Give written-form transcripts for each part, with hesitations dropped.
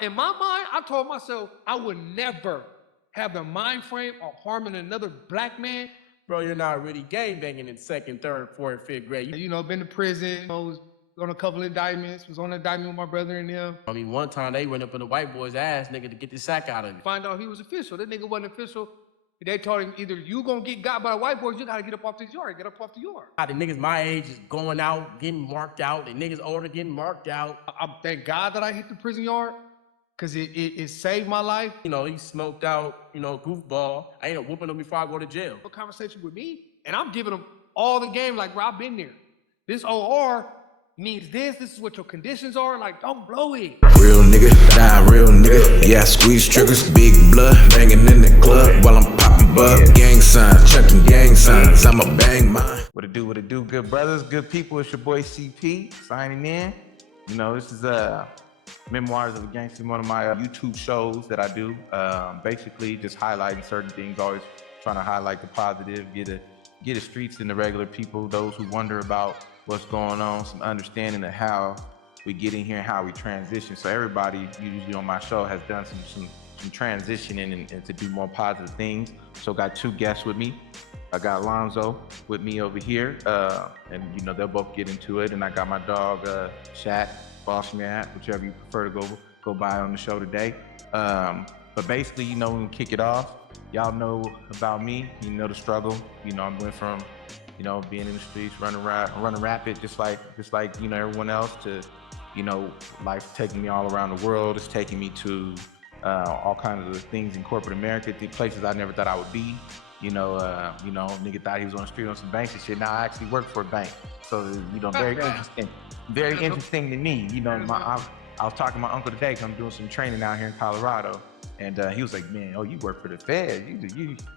in my mind, I told myself I would never have the mind frame of harming another black man. Bro, you're not really gang banging in second, third, fourth, fifth grade. You know, been to prison, was on a couple of indictments, was on an indictment with my brother and them. I mean, one time they went up in the white boy's ass, nigga, to get the sack out of him. Find out he was official. That nigga wasn't official. They told him either you gonna get got by the white boys, you gotta get up off this yard, get up off the yard. The niggas my age is going out, getting marked out. The niggas older getting marked out. I thank God that I hit the prison yard, cause it saved my life. You know, he smoked out, you know, goofball. I ain't whooping him before I go to jail. A conversation with me, and I'm giving them all the game like, bro, I've been there. This OR means this is what your conditions are, like, don't blow it. Real nigga, die real nigga. Yeah, I squeeze triggers, big blood, banging in the club while I'm popping bub. Gang signs, checking gang signs, I'ma bang mine. What it do, good brothers, good people. It's your boy CP signing in. You know, this is Memoirs of a Gangsta, one of my YouTube shows that I do. Basically, just highlighting certain things, always trying to highlight the positive, get the streets and the regular people, those who wonder about what's going on, some understanding of how we get in here and how we transition. So everybody usually on my show has done some transitioning and to do more positive things. So got two guests with me. I got Alonzo with me over here, and you know they'll both get into it. And I got my dog Shaq, Boss Man, whichever you prefer to go by on the show today. But basically, you know, when we kick it off, y'all know about me. You know the struggle. You know, I went from, you know, being in the streets, running rapid, just like you know everyone else, to, you know, life taking me all around the world. It's taking me to all kinds of things in corporate America, the places I never thought I would be. You know, nigga thought he was on the street on some banks and shit. Now I actually work for a bank, so you know, very interesting to me. You know, I was talking to my uncle today, 'cause I'm doing some training out here in Colorado. And he was like, man, oh, you work for the Fed.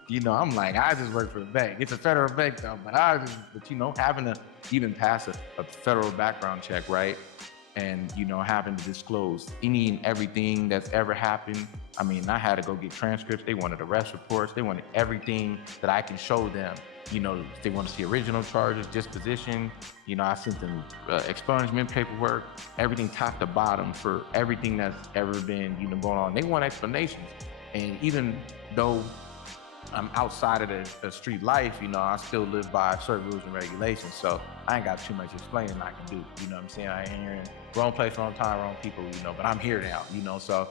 You know, I'm like, I just work for the bank. It's a federal bank though, but you know, having to even pass a federal background check, right? And, you know, having to disclose any and everything that's ever happened. I mean, I had to go get transcripts. They wanted arrest reports. They wanted everything that I can show them. You know, they want to see original charges, disposition. You know, I sent them expungement paperwork, everything top to bottom for everything that's ever been, you know, going on. They want explanations. And even though I'm outside of the street life, you know, I still live by certain rules and regulations. So I ain't got too much explaining I can do. You know what I'm saying? I ain't here in wrong place, wrong time, wrong people, you know, but I'm here now, you know, so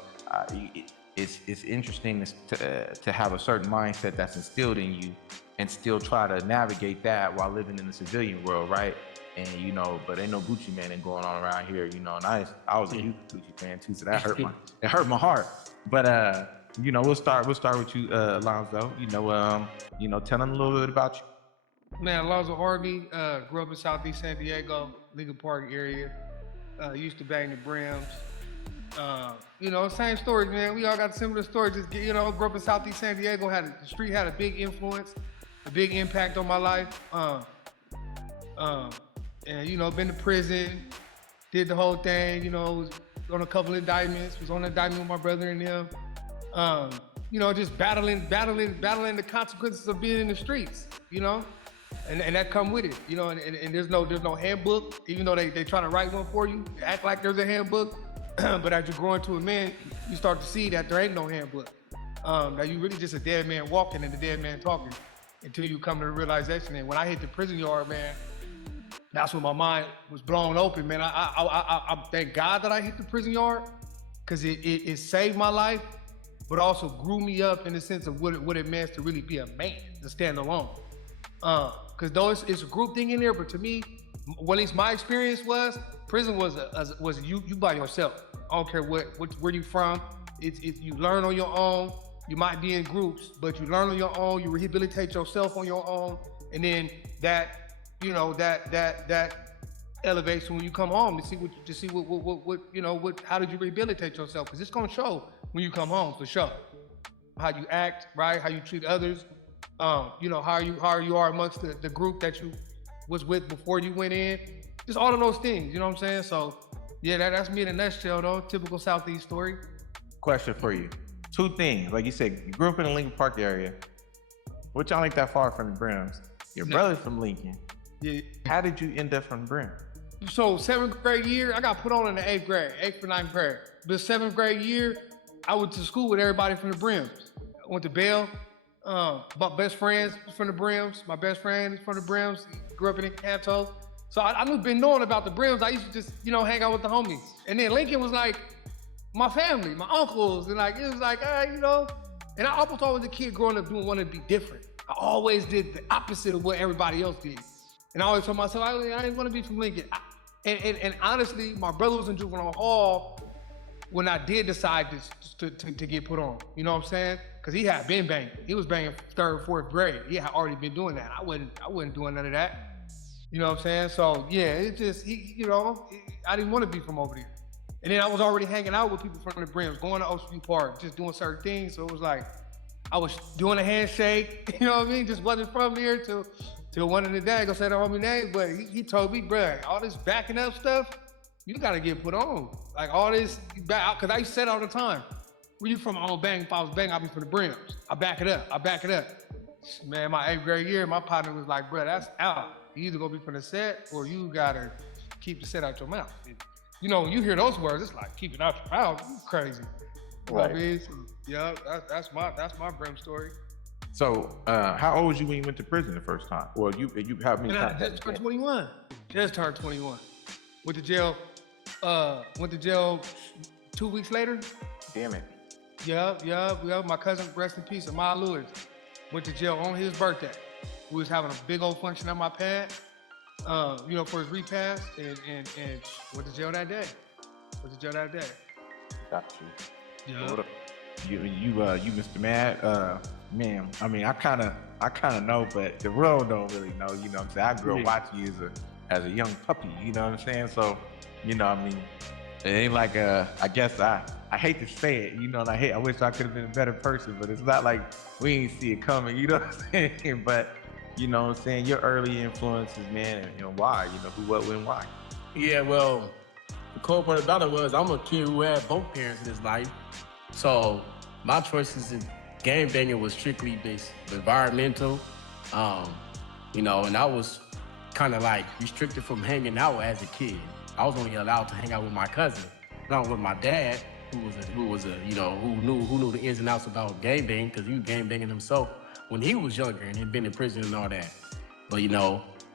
it's interesting to have a certain mindset that's instilled in you and still try to navigate that while living in the civilian world, right? And, you know, but ain't no Gucci man going on around here, you know, and I was a huge Gucci fan too, so that hurt my heart. But, you know, we'll start with you, Alonzo. You know, tell them a little bit about you. Man, Alonzo Harvey, grew up in Southeast San Diego, Lincoln Park area. Used to bang the Brims. You know, same stories, man. We all got similar stories. Just, you know, grew up in Southeast San Diego. The street had a big influence, a big impact on my life. And, you know, been to prison, did the whole thing, you know, was on a couple of indictments, was on an indictment with my brother and them. You know, just battling the consequences of being in the streets, you know, and that come with it, you know, and there's no handbook, even though they try to write one for you, act like there's a handbook, but as you grow into a man, you start to see that there ain't no handbook. That you really just a dead man walking and a dead man talking until you come to the realization. And when I hit the prison yard, man, that's when my mind was blown open, man. I thank God that I hit the prison yard, because it saved my life, but also grew me up in the sense of what it meant to really be a man, to stand alone. Because though it's a group thing in there, but to me, well, at least my experience was, prison was you by yourself. I don't care where you from. It's you learn on your own. You might be in groups, but you learn on your own. You rehabilitate yourself on your own, and then that, you know, that elevates when you come home to see what you know, how did you rehabilitate yourself? Because it's gonna show when you come home, for sure. How you act, right? How you treat others. You know, how you are amongst the group that you was with before you went in. Just all of those things, you know what I'm saying? So yeah, that's me in a nutshell though. Typical Southeast story. Question for you. Two things, like you said, you grew up in the Lincoln Park area, which y'all ain't that far from the Brims. Your brother's from Lincoln. Yeah. How did you end up from Brim? So 7th grade year, I got put on in the 8th grade, 8th or 9th grade. The 7th grade year, I went to school with everybody from the Brims. I went to Bell. My best friends from the Brims. My best friend is from the Brims. He grew up in Canto. So I've been knowing about the Brims. I used to just, hang out with the homies. And then Lincoln was like my family, my uncles, and like it was like, And I almost always a kid growing up wanting to be different. I always did the opposite of what everybody else did. And I always told myself, I didn't want to be from Lincoln. And honestly, my brother was in juvenile hall when I did decide to get put on. You know what I'm saying? Because he had been banging. He was banging 3rd, 4th grade. He had already been doing that. I wasn't doing none of that. You know what I'm saying? So yeah, it just, I didn't want to be from over there. And then I was already hanging out with people from the Brims, going to Ocean Park, just doing certain things. So it was like, I was doing a handshake, you know what I mean? Just wasn't from here till one of the days, gonna say the homie name, but he told me, bruh, all this backing up stuff, you gotta get put on. Like all this, cause I used to say it all the time. Where you from? I don't bang. If I was banging, I'd be from the Brims. I back it up. Man, my 8th grade year, my partner was like, bruh, that's out. You either gonna be from the set or you gotta keep the set out your mouth. When you hear those words, it's like, keep it out your mouth. You crazy. Right. You know what I mean? So, yeah, that's my Brim story. So, how old was you when you went to prison the first time? Well, you have me. And I just turned 21. Just turned 21. Went to jail 2 weeks later. Damn it. Yeah. My cousin, rest in peace, Ahmad Lewis, went to jail on his birthday. We was having a big old function at my pad, for his repast, and went to jail that day. Got you. Yeah. What up? You Mr. Mad, man. I mean, I kind of know, but the world don't really know. You know what I'm saying? I grew up watching you as a young puppy. You know what I'm saying? So, it ain't like I guess I hate to say it. And I wish I could have been a better person, but it's not like we ain't see it coming. You know what I'm saying? But you know what I'm saying? Your early influences, man, and why? Who, what, when, why? Yeah, well, the cool part about it was I'm a kid who had both parents in his life. So my choices in game banging was strictly based environmental, and I was kind of like restricted from hanging out as a kid. I was only allowed to hang out with my cousin, not with my dad, who knew the ins and outs about game banging because he was game banging himself when he was younger and had been in prison and all that. But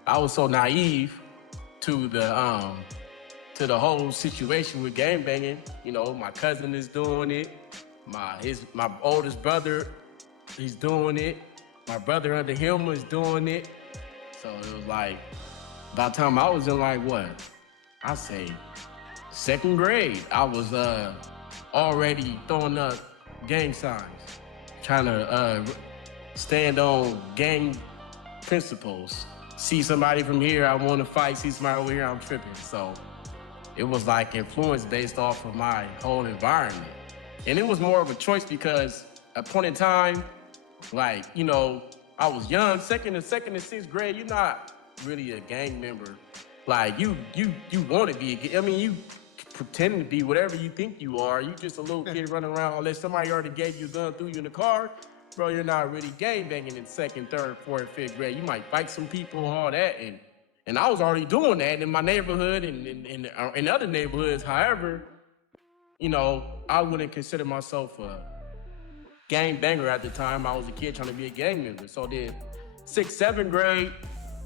I was so naive to the whole situation with game banging. My cousin is doing it. My oldest brother, he's doing it. My brother under him was doing it. So it was like, by the time I was in I say 2nd grade, I was already throwing up gang signs, trying to stand on gang principles. See somebody from here, I want to fight. See somebody over here, I'm tripping. So it was like influence based off of my whole environment. And it was more of a choice because at a point in time, I was young, second and 6th grade, you're not really a gang member. You want to be, you pretend to be whatever you think you are. You just a little kid running around unless somebody already gave you a gun, threw you in the car. Bro, you're not really gang banging in 2nd, 3rd, 4th, 5th grade. You might fight some people, all that. And I was already doing that in my neighborhood and in other neighborhoods. However, I wouldn't consider myself a gang banger at the time. I was a kid trying to be a gang member. So then 6th, 7th grade,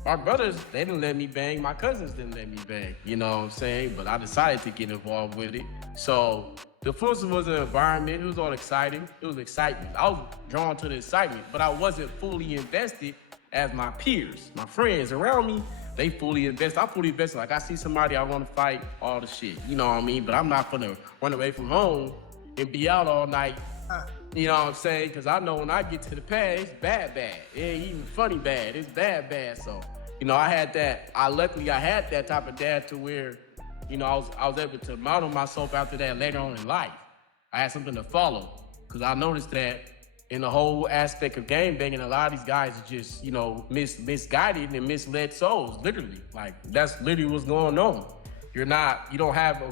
my brothers, they didn't let me bang. My cousins didn't let me bang. You know what I'm saying? But I decided to get involved with it. So the influence was an environment. It was all exciting. It was excitement. I was drawn to the excitement, but I wasn't fully invested as my peers, my friends around me. They fully invested. I fully invested. Like I see somebody I want to fight, all the shit. You know what I mean? But I'm not gonna run away from home and be out all night. You know what I'm saying? Because I know when I get to the pad, it's bad. It ain't even funny bad. It's bad. So, I had that. Luckily I had that type of dad to where, I was able to model myself after that later on in life. I had something to follow because I noticed that in the whole aspect of game banging, a lot of these guys are just, misguided and misled souls, literally. Like, that's literally what's going on. You don't have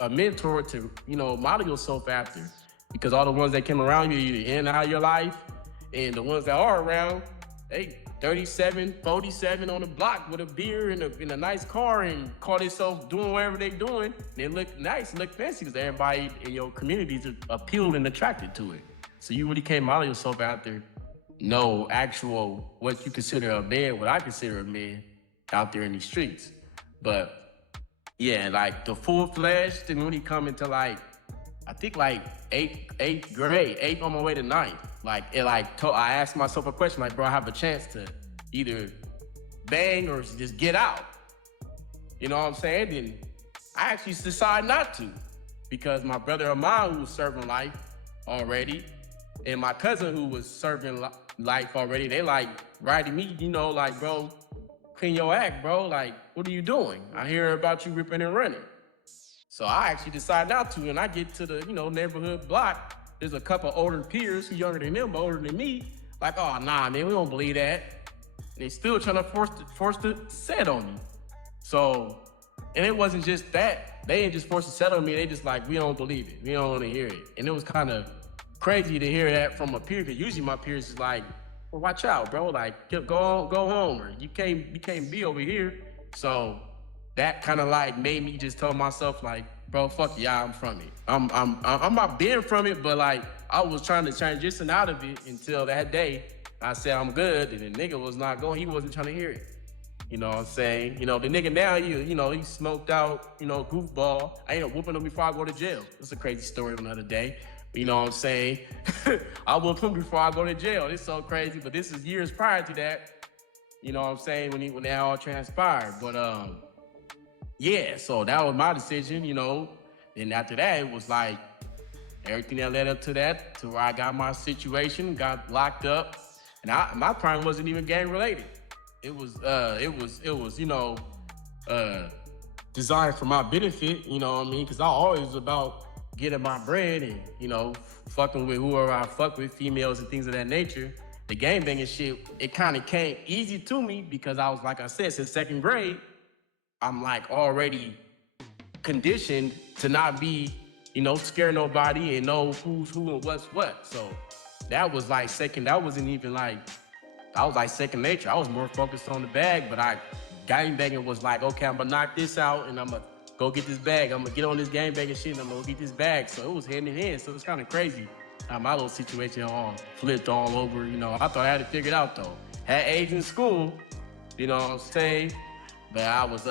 a mentor to, model yourself after because all the ones that came around you either in and out of your life and the ones that are around, they 37, 47 on the block with a beer in a nice car and call themselves doing whatever they doing. They look nice, look fancy because everybody in your communities are appealed and attracted to it. So you really can't model yourself out there. No actual, what you consider a man, what I consider a man out there in these streets. But yeah, like the full-fledged and when he come into like, I think like eighth grade, eighth on my way to ninth. Like, I asked myself a question, like, bro, I have a chance to either bang or just get out. You know what I'm saying? Then I actually decided not to because my brother of mine who was serving life already and my cousin who was serving life already, they like writing me, you know, like, bro, clean your act, bro. Like, what are you doing? I hear about you ripping and running. So I actually decided not to, and I get to the, neighborhood block. There's a couple older peers who younger than them, but older than me. Like, oh, nah, man, we don't believe that. And they still trying to force the set on me. So, and it wasn't just that. They didn't just force the set on me. They just like, we don't believe it. We don't want to hear it. And it was kind of crazy to hear that from a peer, because usually my peers is like, well, watch out, bro. Like, go home, or you can't be over here. So that kind of like made me just tell myself like, bro, fuck yeah, I'm from it. I'm not being from it, but like I was trying to transition out of it until that day. I said I'm good, and the nigga was not going. He wasn't trying to hear it. You know what I'm saying? The nigga now, he smoked out, goofball. I ended up whooping him before I go to jail. It's a crazy story of another day. You know what I'm saying? I whooped him before I go to jail. It's so crazy, but this is years prior to that. You know what I'm saying? When that all transpired. But yeah, so that was my decision, And after that, it was like everything that led up to that, to where I got my situation, got locked up, and my crime wasn't even gang related. It was designed for my benefit, you know what I mean? Because I always was about getting my bread and, fucking with whoever I fuck with, females and things of that nature. The gang banging shit, it kind of came easy to me because I was, like I said, since second grade, I'm like already conditioned to not be, scare nobody and know who's who and what's what. So that was like that was like second nature. I was more focused on the bag, but gang banging was like, okay, I'm gonna knock this out and I'm gonna go get this bag. I'm gonna get on this gang banging shit and I'm gonna get this bag. So it was hand in hand. So it was kind of crazy how my little situation all flipped all over. I thought I had it figured out though. Had A's in school, you know what I'm saying? But I was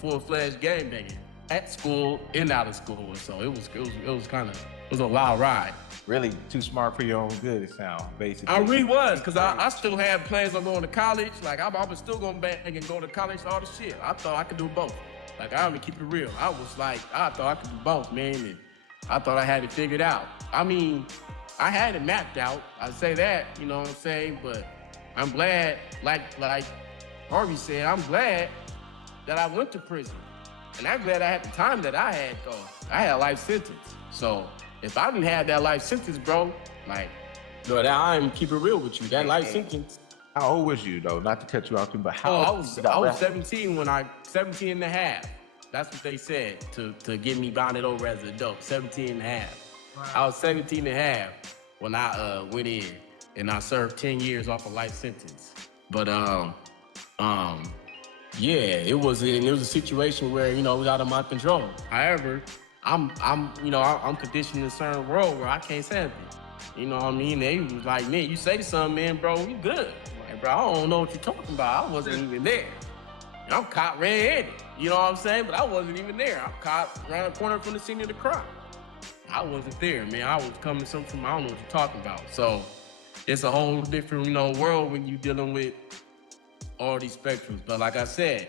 full-fledged gang banging at school and out of school. So it was a wild ride. Really too smart for your own good, it sounds, basically. I really was, because I still had plans on going to college. Like, I was still going to bang and go to college, all the shit. I thought I could do both. Like, I'm going to keep it real. I was like, I thought I could do both, man. And I thought I had it figured out. I mean, I had it mapped out. I say that, you know what I'm saying? But I'm glad, like Harvey said, I'm glad that I went to prison. And I'm glad I had the time that I had, though. I had a life sentence. So if I didn't have that life sentence, bro, I'm keep it real with you. That life sentence. How old was you, though? Not to cut you off, but how old? I was 17 17 and a half. That's what they said to get me bonded over as an adult, 17 and a half. Wow. I was 17 and a half when I went in, and I served 10 years off a life sentence. But yeah, it was a situation where, it was out of my control. However, I'm conditioned in a certain world where I can't say anything. You know what I mean? They was like, man, you say something, man, bro, we good. Like, bro, I don't know what you're talking about. I wasn't even there. And I'm caught red-handed. You know what I'm saying? But I wasn't even there. I'm caught around the corner from the scene of the crime. I wasn't there, man. I was coming from, I don't know what you're talking about. So it's a whole different, world when you're dealing with all these spectrums. But like I said,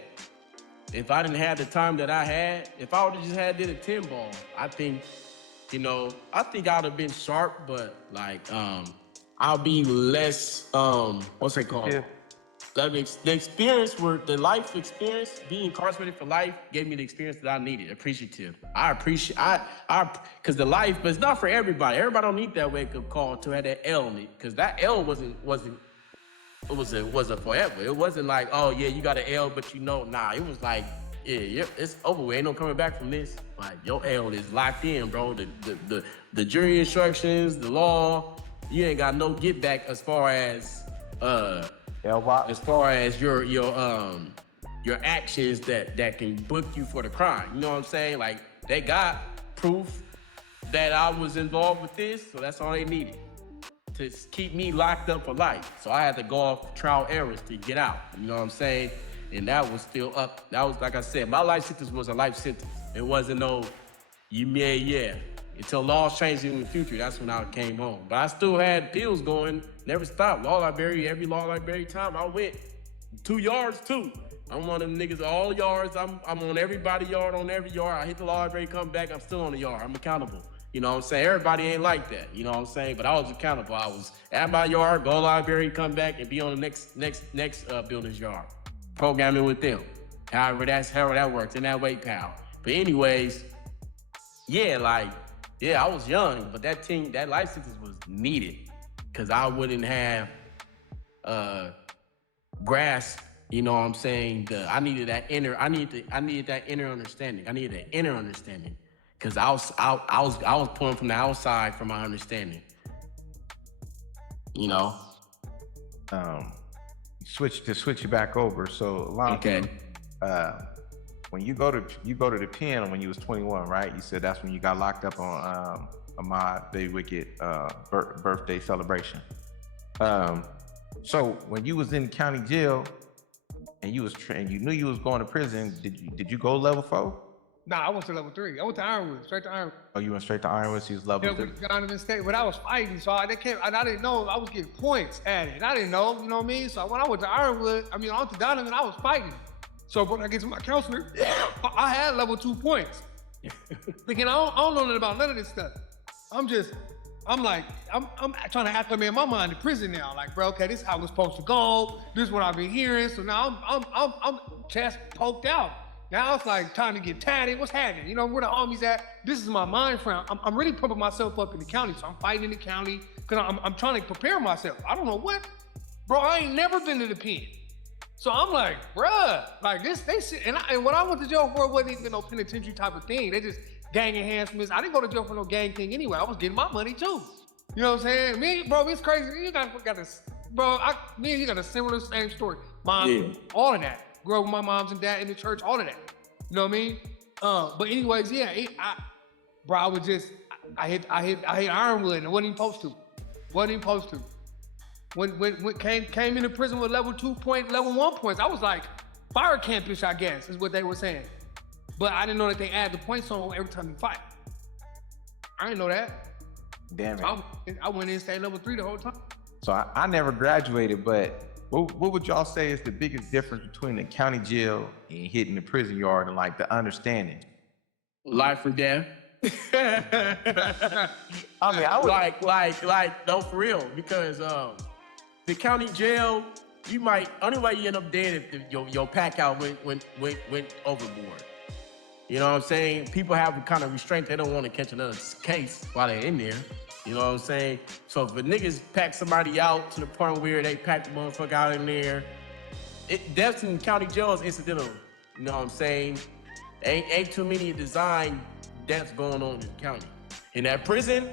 if I didn't have the time that I had, if I would have just did a 10 ball, I think I'd have been sharp, but I'll be less, what's it called? Yeah. The life experience, being incarcerated for life gave me the experience that I needed, appreciative. Because the life, but it's not for everybody. Everybody don't need that wake-up call to have that L in it, because that L wasn't forever. It wasn't like, oh yeah, you got an L, but nah, it was like, yeah, it's over with. Ain't no coming back from this. Like, your L is locked in, bro. The jury instructions, the law, you ain't got no get back as far as as far as your actions that can book you for the crime. You know what I'm saying? Like, they got proof that I was involved with this, so that's all they needed to keep me locked up for life. So I had to go off trial errors to get out. You know what I'm saying? And that was still up. That was, like I said, my life sentence was a life sentence. It wasn't no, yeah. Until laws changed in the future, that's when I came home. But I still had deals going, never stopped. Law library, every law library time I went, 2 yards too. I'm one of them niggas, all yards. I'm on everybody yard, on every yard. I hit the law library, come back, I'm still on the yard. I'm accountable. You know what I'm saying? Everybody ain't like that. You know what I'm saying? But I was accountable. I was at my yard, go library, come back, and be on the next builder's yard. Programming with them. However that works in that weight pal. But anyways, I was young, but that life sentence was needed because I wouldn't have grasp. You know what I'm saying? I needed that inner understanding. I needed that inner understanding because I was pulling from the outside for my understanding. You know. Switch you back over. So Alonzo, okay. When you go to the pen when you was 21, right? You said that's when you got locked up on Ahmaud Baby Wicked birthday celebration. So when you was in county jail and you knew you was going to prison, did you go level 4? Nah, I went to level 3. I went to Ironwood, straight to Ironwood. Oh, you went straight to Ironwood? So you was level 3. Donovan State, but I was fighting, so I didn't know I was getting points at it. I didn't know, you know what I mean? So when I went to Ironwood, I went to Donovan, I was fighting. So when I get to my counselor, I had level 2 points. Thinking I don't know nothing about none of this stuff. I'm trying to acclimate my mind to prison now. Like, bro, okay, this is how it's supposed to go. This is what I've been hearing. So now I'm chest poked out. Now it's like time to get tatted. What's happening? You know, where the homies at? This is my mind frame. I'm really pumping myself up in the county. So I'm fighting in the county because I'm trying to prepare myself. I don't know what. Bro, I ain't never been to the pen. So I'm like, bruh, like this, and when I went to jail for, it wasn't even no penitentiary type of thing. They just gang enhancements. I didn't go to jail for no gang thing anyway. I was getting my money too. You know what I'm saying? Bro, it's crazy. You got this, bro. Me and you got a similar same story. Mom, all of that. Grew up with my moms and dad in the church, all of that. You know what I mean? But anyways, I hit Ironwood and I wasn't even supposed to. When came into prison with level 2 level 1 points, I was like fire campish, I guess, is what they were saying. But I didn't know that they add the points on every time you fight. I didn't know that. Damn it. I went in and stayed level 3 the whole time. So I never graduated, but what would y'all say is the biggest difference between the county jail and hitting the prison yard and like the understanding? Life or death. I would like no, for real, because the county jail, only way you end up dead if your pack out went overboard. You know what I'm saying? People have a kind of restraint. They don't want to catch another case while they're in there. You know what I'm saying? So if the niggas pack somebody out to the point where they pack the motherfucker out in there, deaths in county jail is incidental. You know what I'm saying? Ain't too many design deaths going on in the county. In that prison,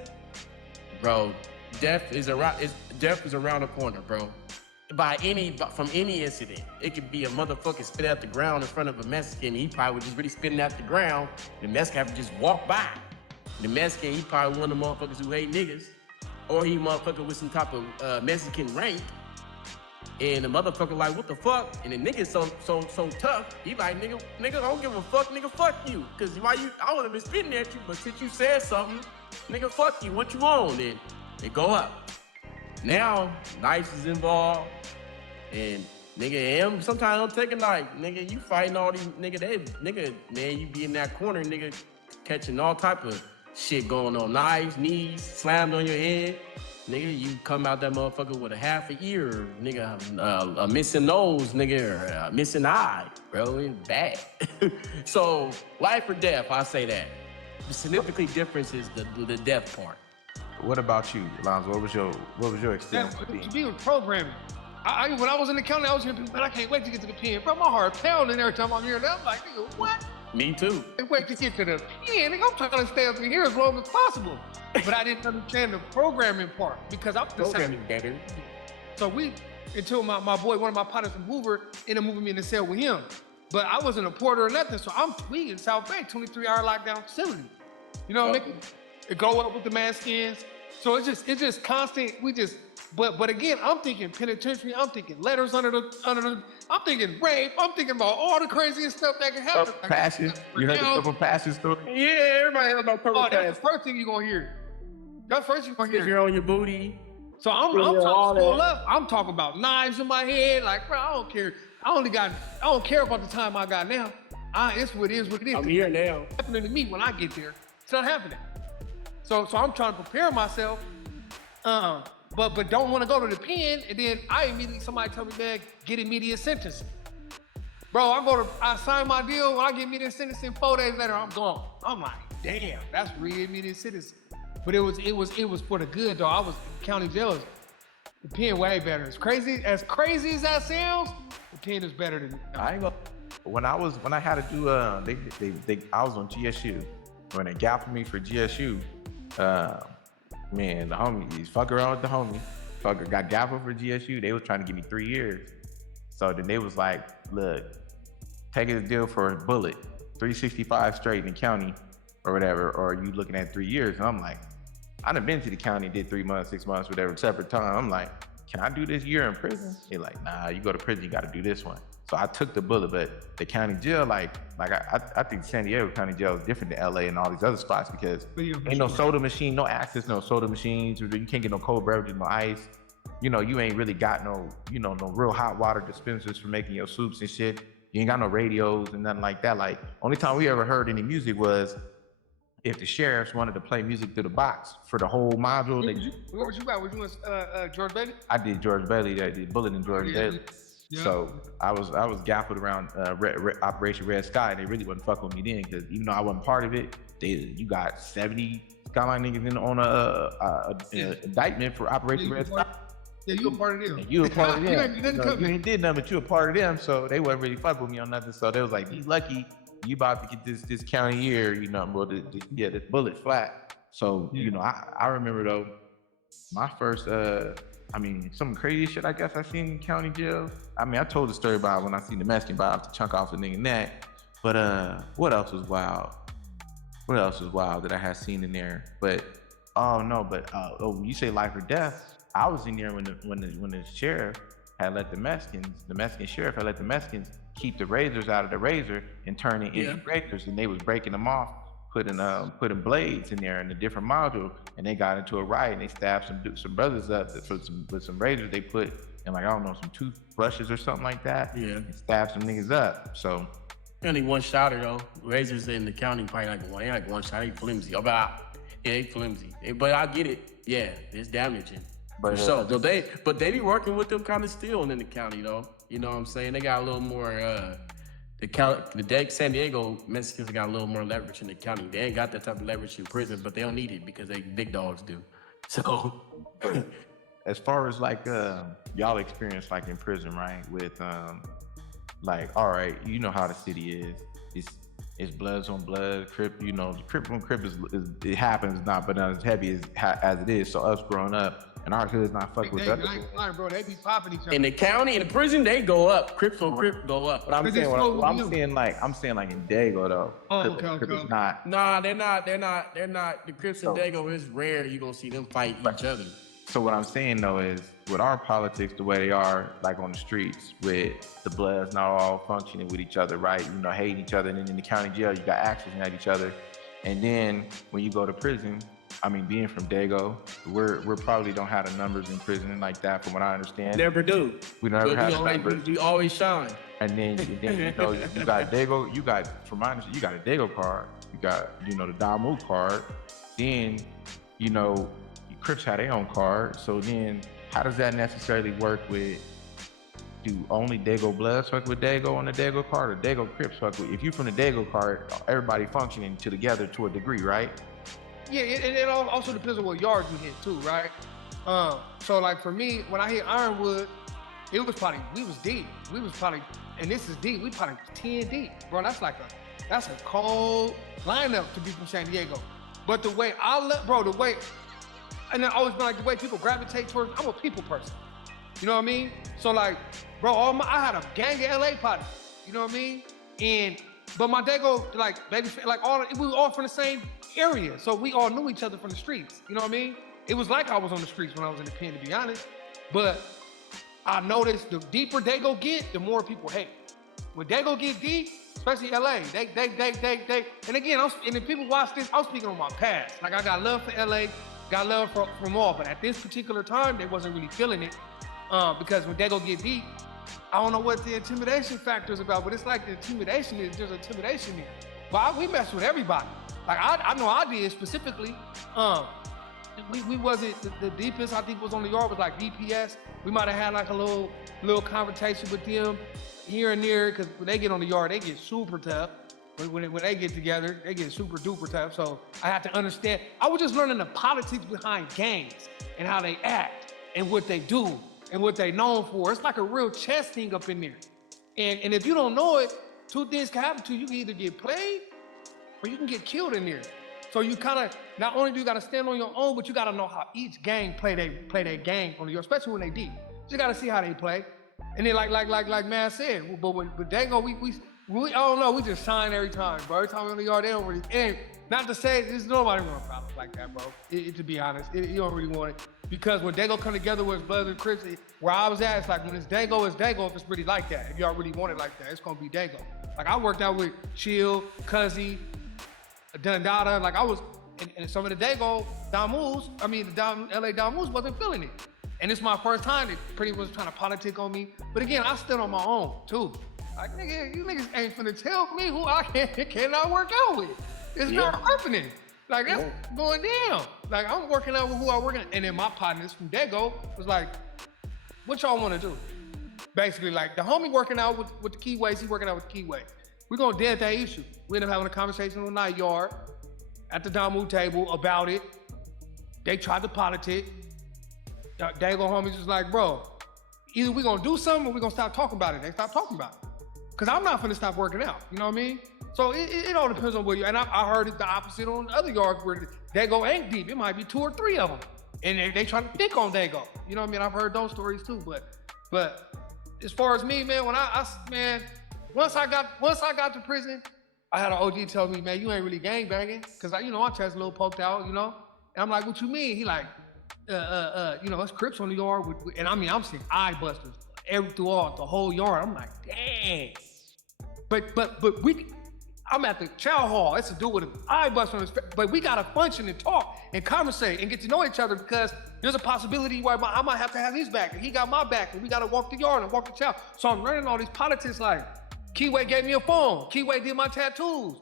bro, death is around the corner, bro. From any incident. It could be a motherfucker spit out the ground in front of a Mexican. He probably was just really spitting out the ground. The Mexican have to just walk by. The Mexican, he probably one of the motherfuckers who hate niggas. Or he motherfucker with some type of Mexican rank. And the motherfucker like, what the fuck? And the nigga so tough, he like, nigga, I don't give a fuck, nigga, fuck you. Cause I would have been spitting at you, but since you said something, nigga, fuck you, what you on? Then it go up. Now, knives is involved, and nigga, sometimes don't take a knife. Nigga, you fighting all these, nigga, man, you be in that corner, nigga, catching all type of shit going on. Knives, knees, slammed on your head. Nigga, you come out that motherfucker with a half a ear, nigga, a missing nose, nigga, or a missing eye, bro, it's bad. So, life or death, I say that. The significant difference is the death part. What about you, Alonzo? What was your experience with To be with programming. When I was in the county, I was hearing people, man, I can't wait to get to the pen. Bro, my heart pounding every time I'm hearing that. I'm like, nigga, what? Me too. I can't wait to get to the pen. Nigga, I'm trying to stay up in here as long as possible. But I didn't understand the programming part because I'm programming better. So until my boy, one of my partners from Hoover, ended up moving me in the cell with him. But I wasn't a porter or nothing, so I'm tweaking South Bay, 23-hour lockdown facility. You know what I mean? It go up with the maskins. So it's just constant. But again, I'm thinking penitentiary. I'm thinking letters under the. I'm thinking rape. I'm thinking about all the craziest stuff that can happen. Passion. You heard the purple passion story? Yeah, everybody has about purple Oh, that's pass. the first thing you're gonna hear. That's the first thing you're gonna If hear. you're on your booty. So I'm Yeah, all talking full that. up. I'm talking about knives in my head. Like, bro, I don't care. I don't care about the time I got now. It's what it is. I'm here now. It's happening to me when I get there. It's not happening. So I'm trying to prepare myself. But don't want to go to the pen, and then somebody tell me, man, get immediate sentencing. Bro, I sign my deal. When I get immediate sentencing, 4 days later, I'm gone. I'm like, damn, that's really immediate sentencing. But it was for the good though. I was county jail. The pen way better. As crazy as that sounds, the pen is better than. I ain't gonna. When I had to do I was on GSU. When they gapped me for GSU, man, the homie, fuck around with the homie. Fucker got gapped for GSU. They was trying to give me 3 years. So then they was like, look, take a deal for a bullet, 365 straight in the county or whatever, or you looking at 3 years. And I'm like, I done been to the county, did 3 months, 6 months, whatever, separate time. I'm like, can I do this year in prison? They're like, nah, you go to prison, you gotta do this one. So I took the bullet, but the county jail, I think San Diego County Jail is different than LA and all these other spots because ain't no soda machine, no access, no soda machines. You can't get no cold beverages, no ice. You know, you ain't really got no real hot water dispensers for making your soups and shit. You ain't got no radios and nothing like that. Like, only time we ever heard any music was if the sheriffs wanted to play music through the box for the whole module. What was you got? Was you in George Bailey? I did George Bailey. I did Bullet in George Bailey. Yeah. So I was gaffled around Operation Red Sky, and they really wasn't fucking with me then because even though I wasn't part of it, you got 70 Skyline niggas on a indictment for Operation Red Sky. Yeah, you a part of them. And you a part of them. You ain't did nothing, but you a part of them, so they wasn't really fucking with me on nothing. So they was like, "Be lucky, you about to get this county year, bro. This bullet flat." So I remember though, my first some crazy shit I guess I seen in county jail. I mean, I told the story about when I seen the Mexican buy to chunk off the nigga neck. But what else was wild? What else was wild that I had seen in there? But you say life or death. I was in there when the sheriff had let the Mexican sheriff had let the Mexicans keep the razors out of the razor and turn it into razors, and they was breaking them off, putting blades in there in a different module, and they got into a riot and they stabbed some brothers up with some razors they put in, like, I don't know, some toothbrushes or something like that. Yeah. And stabbed some niggas up. So Only one shotter though. Razors in the county probably like one shot. They flimsy. They flimsy. But I get it. Yeah, it's damaging. But So they be working with them kind of still in the county though. You know what I'm saying? They got a little more. San Diego Mexicans got a little more leverage in the county. They ain't got that type of leverage in prison, but they don't need it because they big dogs do. So, as far as like y'all experience like in prison, right? With like, all right, you know how the city is. It's bloods on blood, Crip. The Crip on Crip is it happens not, but not as heavy as it is. So us growing up. And our hood's not fucking with other people. Bro, they be popping each other. in the county, in the prison, they go up. Crips on Crip go up. But I'm saying, I'm saying like in Dago though. Oh, Crip okay. is not. Nah, they're not. The Crips and Dago, it's rare you gonna see them fight each other. So what I'm saying though is, with our politics the way they are, like on the streets, with the Bloods not all functioning with each other, right? Hating each other, and then in the county jail, you got axing at each other, and then when you go to prison. I mean, being from Dago, we're probably don't have the numbers in prison like that, from what I understand. Never do. We never have the numbers. We always shine. And then you got Dago. You got, from my understanding, you got a Dago card. You got the Damu card. Then Crips had their own card. So then, how does that necessarily work with? Do only Dago Bloods fuck with Dago on the Dago card, or Dago Crips fuck with? If you from the Dago card, everybody functioning together to a degree, right? Yeah, and it also depends on what yard you hit too, right? So like for me, when I hit Ironwood, we was deep. We was probably, and this is deep, we probably 10 deep. Bro, that's a cold lineup to be from San Diego. But the way and I always been like the way people gravitate towards, I'm a people person. You know what I mean? So like, bro, I had a gang of LA parties. You know what I mean? But my Dago, like, baby, like we were all from the same area, so we all knew each other from the streets. You know what I mean? It was like I was on the streets when I was in the pen, to be honest. But I noticed the deeper Dago get, the more people hate. When Dago get deep, especially LA, they, and again, and if people watch this, I'm speaking on my past. Like, I got love for LA, got love from all, but at this particular time, they wasn't really feeling it. Because when Dago get deep, I don't know what the intimidation factor is about, but it's like the intimidation there's intimidation there. But we mess with everybody. Like, I know I did specifically. We wasn't, the deepest I think was on the yard was like DPS. We might have had like a little conversation with them here and there, because when they get on the yard, they get super tough. When they get together, they get super duper tough. So I had to understand. I was just learning the politics behind gangs and how they act and what they do and what they known for. It's like a real chess thing up in there. And if you don't know it, two things can happen to you. You can either get played or you can get killed in there. So you kind of, not only do you got to stand on your own, but you got to know how each gang play their gang on the yard, especially when they deep. You got to see how they play. And then like Man said, but Dago, we I don't know, we just shine every time, bro. Every time we're on the yard, they don't really, and not to say, there's nobody want a problem like that, bro. To be honest, you don't really want it. Because when Dago come together with his brother and Chris, where I was at, it's like when it's Dago if it's really like that. If y'all really want it like that, it's gonna be Dago. Like I worked out with Chill, Cuzzy, Dundada, like I was, and some of the Dago Damus, the LA Damus wasn't feeling it. And it's my first time that pretty was trying to politic on me. But again, I stood on my own too. Like, nigga, you niggas ain't finna tell me who I cannot work out with. It's not happening. Like, that's going down. Like, I'm working out with who I working, and then my partners from Dago was like, what y'all wanna do? Basically, like, the homie working out with the Keyways, he working out with the Keyways. We gonna dead that issue. We end up having a conversation on night yard at the Damu table about it. They tried to politic. Dago homies was like, bro, either we gonna do something or we gonna stop talking about it. They stopped talking about it. Cause I'm not finna stop working out, you know what I mean? So it all depends on where you, and I heard it the opposite on other yards where Dago ain't deep. It might be 2 or 3 of them. And they try to pick on Dago. You know what I mean? I've heard those stories too, but as far as me, man, once I got to prison, I had an OG tell me, man, you ain't really gangbanging. Cause I chest a little poked out, you know? And I'm like, what you mean? He like, it's Crips on the yard and I'm seeing eye busters throughout the whole yard. I'm like, dang. But I'm at the chow hall. It's to do with an eye buster on his face. But we gotta function and talk and conversate and get to know each other, because there's a possibility where I might have to have his back and he got my back and we gotta walk the yard and walk the chow. So I'm learning all these politics. Like, Keyway gave me a phone. Keyway did my tattoos.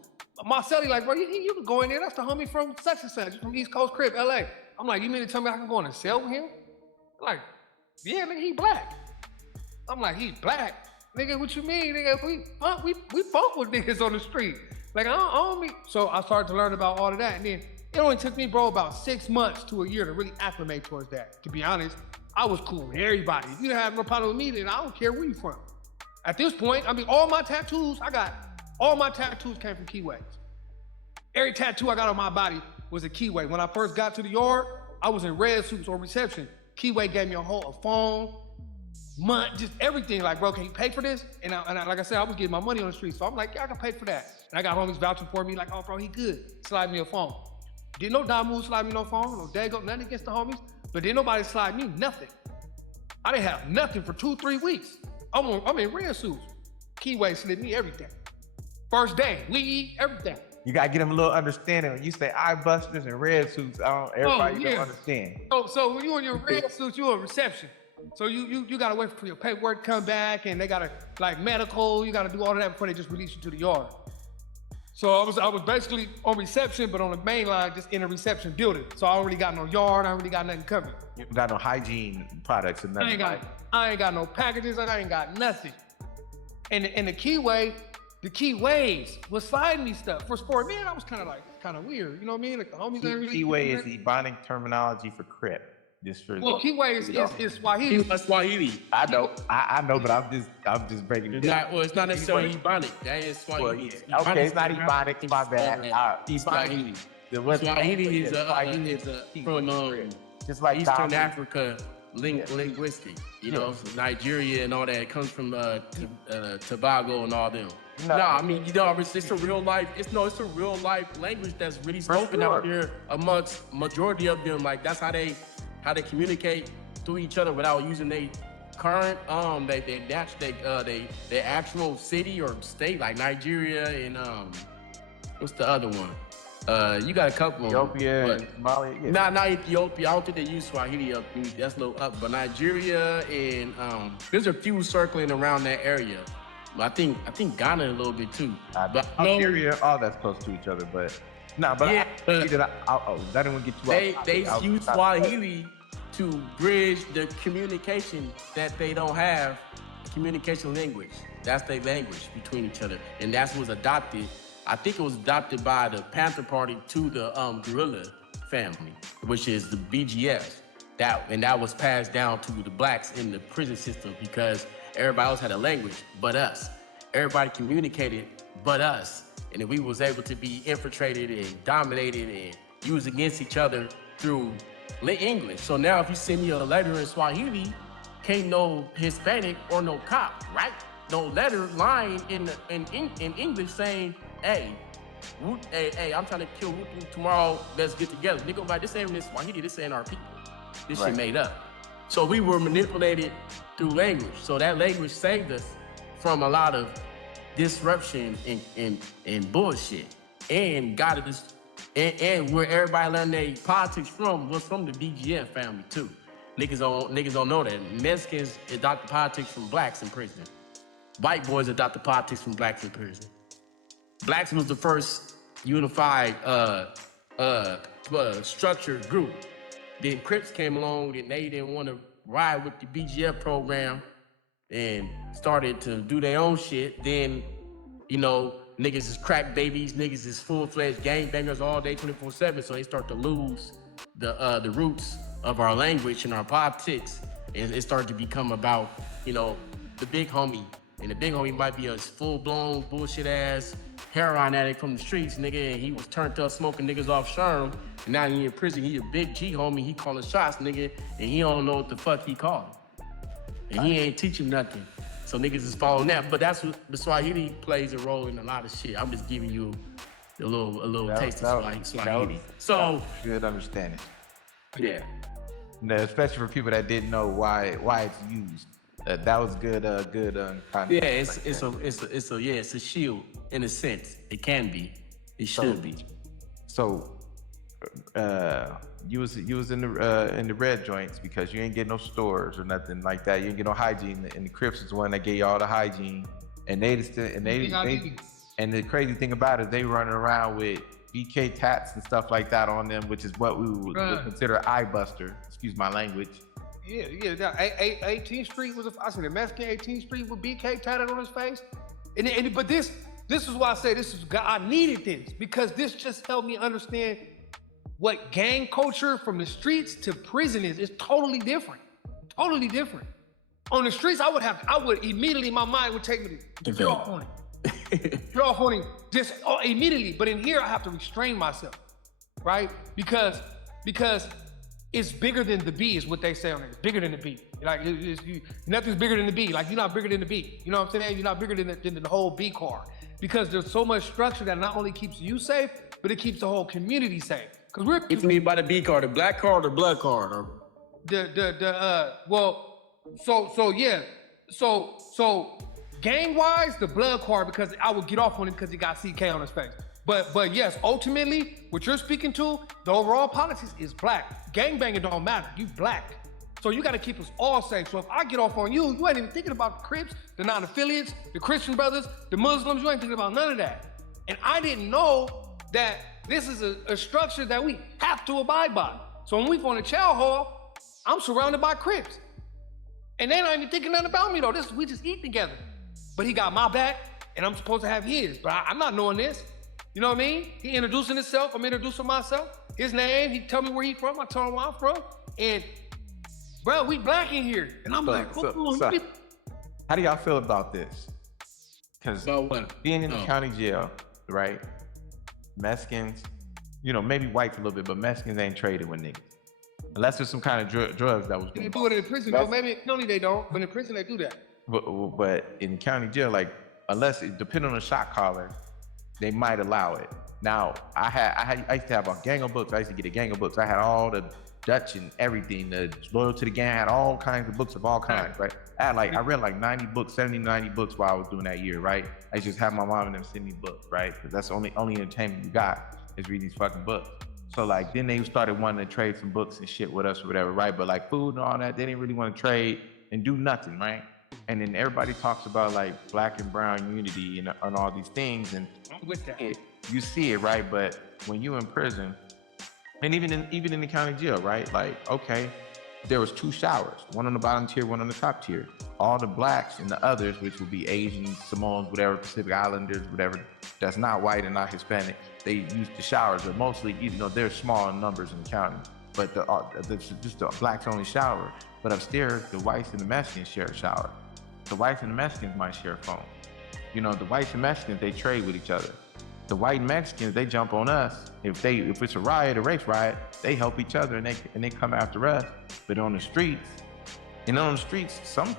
Marcelli like, bro, you can go in there. That's the homie from such and such, from East Coast Crib, LA. I'm like, you mean to tell me I can go in a cell with him? Like, yeah, nigga, he black. I'm like, he black? Nigga, what you mean? Nigga, we fuck with niggas on the street. Like, I don't mean. So I started to learn about all of that. And then it only took me, bro, about 6 months to a year to really acclimate towards that. To be honest, I was cool with everybody. If you didn't have no problem with me, then I don't care where you from. At this point, all my tattoos came from Keyways. Every tattoo I got on my body was a Keyway. When I first got to the yard, I was in red suits or reception. Keyway gave me a phone, just everything. Like, bro, can you pay for this? And like I said, I was getting my money on the street, so I'm like, yeah, I can pay for that. And I got homies vouching for me, like, oh, bro, he good. Slide me a phone. Didn't no Damu slide me no phone, no Dago, nothing against the homies, but didn't nobody slide me nothing. I didn't have nothing for 2-3 weeks. I'm in red suits. Keyway slid me everything. First day, weed, everything. You gotta get them a little understanding. When you say eye busters and red suits, everybody don't understand. So when you in your red suits, you in reception. So you gotta wait for your paperwork to come back, and they gotta, like, medical, you gotta do all of that before they just release you to the yard. So I was basically on reception, but on the main line, just in a reception building. So I don't really got no yard, I don't really got nothing covered. You got no hygiene products and nothing. I ain't got no packages, I ain't got nothing. And the Keyways was sliding me stuff for sport. Man, I was kind of weird. You know what I mean? Like, the homies ain't really. Keyway is Ebonic terminology for Crip. Well, Keyway is Swahili. That's Swahili. I know, but I'm just breaking it down. It's not necessarily Ebonic. That is Swahili. Well, yeah. Okay, it's not Ebonic. My bad. Swahili. Swahili is from just like Eastern Africa, linguistic. You know, from Nigeria and all that. It comes from Tobago and all them. No, I mean, you know, it's a real life. It's a real life language that's really spoken out here amongst majority of them. Like that's how they communicate to each other without using their current their actual city or state, like Nigeria and what's the other one? You got a couple. Ethiopia, Somalia. Yeah. Not Ethiopia. I don't think they use Swahili up. That's a little up. But Nigeria and there's a few circling around that area. I think Ghana a little bit too. But Nigeria, all that's close to each other, but that didn't get you. They use Swahili to bridge the communication that they don't have, communication language. That's their language between each other, and that's was adopted. I think it was adopted by the Panther Party to the Guerrilla family, which is the BGS. That was passed down to the blacks in the prison system because everybody else had a language but us. Everybody communicated but us. And then we was able to be infiltrated and dominated and used against each other through English. So now if you send me a letter in Swahili, can't no Hispanic or no cop, right? No letter line in English saying, hey, I'm trying to kill Wutu tomorrow, let's get together. Nigga, like, this ain't in Swahili, this ain't our people. This shit made up. So we were manipulated through language. So that language saved us from a lot of disruption and bullshit. And got us, and where everybody learned their politics from was from the BGF family too. Niggas don't know that. Mexicans adopted politics from blacks in prison. White boys adopted politics from blacks in prison. Blacks was the first unified structured group. Then Crips came along and they didn't want to ride with the BGF program and started to do their own shit. Then, you know, niggas is crack babies, niggas is full-fledged gangbangers all day 24/7, so they start to lose the roots of our language and our politics, and it started to become about, you know, the big homie. And the big homie might be a full-blown bullshit-ass heroin addict from the streets, nigga, and he was turned up smoking niggas off Sherm, and now he in prison. He a big G homie, he calling shots, nigga, and he don't know what the fuck he calling. And he ain't teaching nothing. So niggas is following that. But that's what the Swahili plays a role in a lot of shit. I'm just giving you a little taste of Swahili. So good understanding. Yeah. No, especially for people that didn't know why it's used. That was good. Kind yeah, it's a shield in a sense. It can be. It should be. So, you was in the red joints because you ain't get no stores or nothing like that. You ain't get no hygiene. And the Crips is the one that gave you all the hygiene. And and the crazy thing about it, they running around with BK tats and stuff like that on them, which is what we would consider eye buster. Excuse my language. Yeah. 18th Street was I said the Mexican 18th Street with BK tatted on his face. But this is why I say I needed this, because this just helped me understand what gang culture from the streets to prison is. It's totally different. Totally different. On the streets, I would immediately, my mind would take me to get off on it. Get off on it just immediately. But in here, I have to restrain myself, right? Because it's bigger than the B is what they say on it. It's bigger than the B. Like, nothing's bigger than the B. Like, you're not bigger than the B. You know what I'm saying? You're not bigger than the whole B car. Because there's so much structure that not only keeps you safe, but it keeps the whole community safe. Because what do you mean by the B card? The black card or black card? Or? So gang-wise, the blood card, because I would get off on it because he got CK on his face. But yes, ultimately, what you're speaking to, the overall politics is black. Gangbanging don't matter, you black. So you gotta keep us all safe. So if I get off on you, you ain't even thinking about the Crips, the non-affiliates, the Christian brothers, the Muslims, you ain't thinking about none of that. And I didn't know that this is a structure that we have to abide by. So when we go in the chow hall, I'm surrounded by Crips. And they not even thinking nothing about me though. We just eat together. But he got my back, and I'm supposed to have his. But I'm not knowing this. You know what I mean? He introducing himself, I'm introducing myself. His name, he tell me where he from, I tell him where I'm from. And bro, we black in here. And I'm how do y'all feel about this? Because being in the county jail, right? Mexicans, you know, maybe whites a little bit, but Mexicans ain't traded with niggas. Unless there's some kind of drugs that was They being do it in prison, though. Maybe in county they don't, but in prison they do that. But in county jail, like, unless it depending on the shot caller, they might allow it. Now, I used to have a gang of books. I used to get a gang of books. I had all the Dutch and everything. The Loyal to the Gang, I had all kinds of books of all kinds, right? I read like 90 books, 70, 90 books while I was doing that year, right? I just have my mom and them send me books, right? Because that's the only entertainment you got is reading these fucking books. So like then they started wanting to trade some books and shit with us or whatever, right? But like food and all that, they didn't really want to trade and do nothing, right? And then everybody talks about like black and brown unity and all these things, and I'm with that. you see it, right? But when you in prison, and even in the county jail, right? Like, okay, there was 2 showers, one on the bottom tier, one on the top tier. All the blacks and the others, which would be Asians, Samoans, whatever, Pacific Islanders, whatever, that's not white and not Hispanic, they use the showers, but mostly, they're small in numbers in the county. But just the blacks only shower. But upstairs, the whites and the Mexicans share a shower. The whites and the Mexicans might share a phone. The whites and Mexicans, they trade with each other. The white and Mexicans, they jump on us. If it's a riot, a race riot, they help each other and they come after us. But on the streets, some,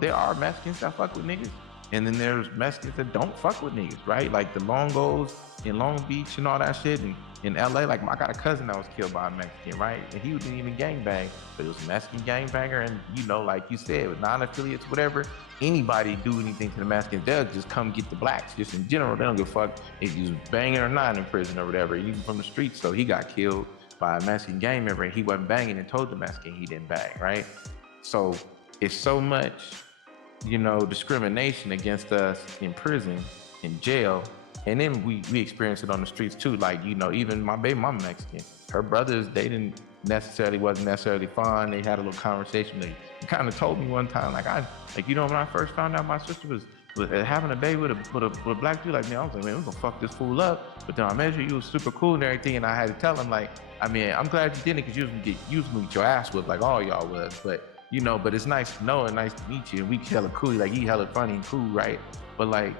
there are Mexicans that fuck with niggas. And then there's Mexicans that don't fuck with niggas, right? Like the Longos in Long Beach and all that shit. And in LA, like I got a cousin that was killed by a Mexican, right? And he didn't even gangbang, but it was a Mexican gangbanger. And like you said, with non-affiliates, whatever, anybody do anything to the Mexicans, they'll just come get the blacks. Just in general, they don't give a fuck if he's banging or not in prison or whatever, even from the streets. So he got killed by a Mexican gang member and he wasn't banging and told the Mexican he didn't bang, right? So it's so much, discrimination against us in prison, in jail. And then we experience it on the streets too. Like, even my baby mama Mexican. Her brothers, wasn't necessarily fun. They had a little conversation. They kind of told me one time, when I first found out my sister was having a baby with a black dude like me, I was like, man, we're gonna fuck this fool up. But then I measured, you was super cool and everything, and I had to tell him, I'm glad you didn't, because you was gonna get your ass whipped like all y'all was. But but it's nice to know and nice to meet you. And we hella cool, like he hella funny and cool, right? But like,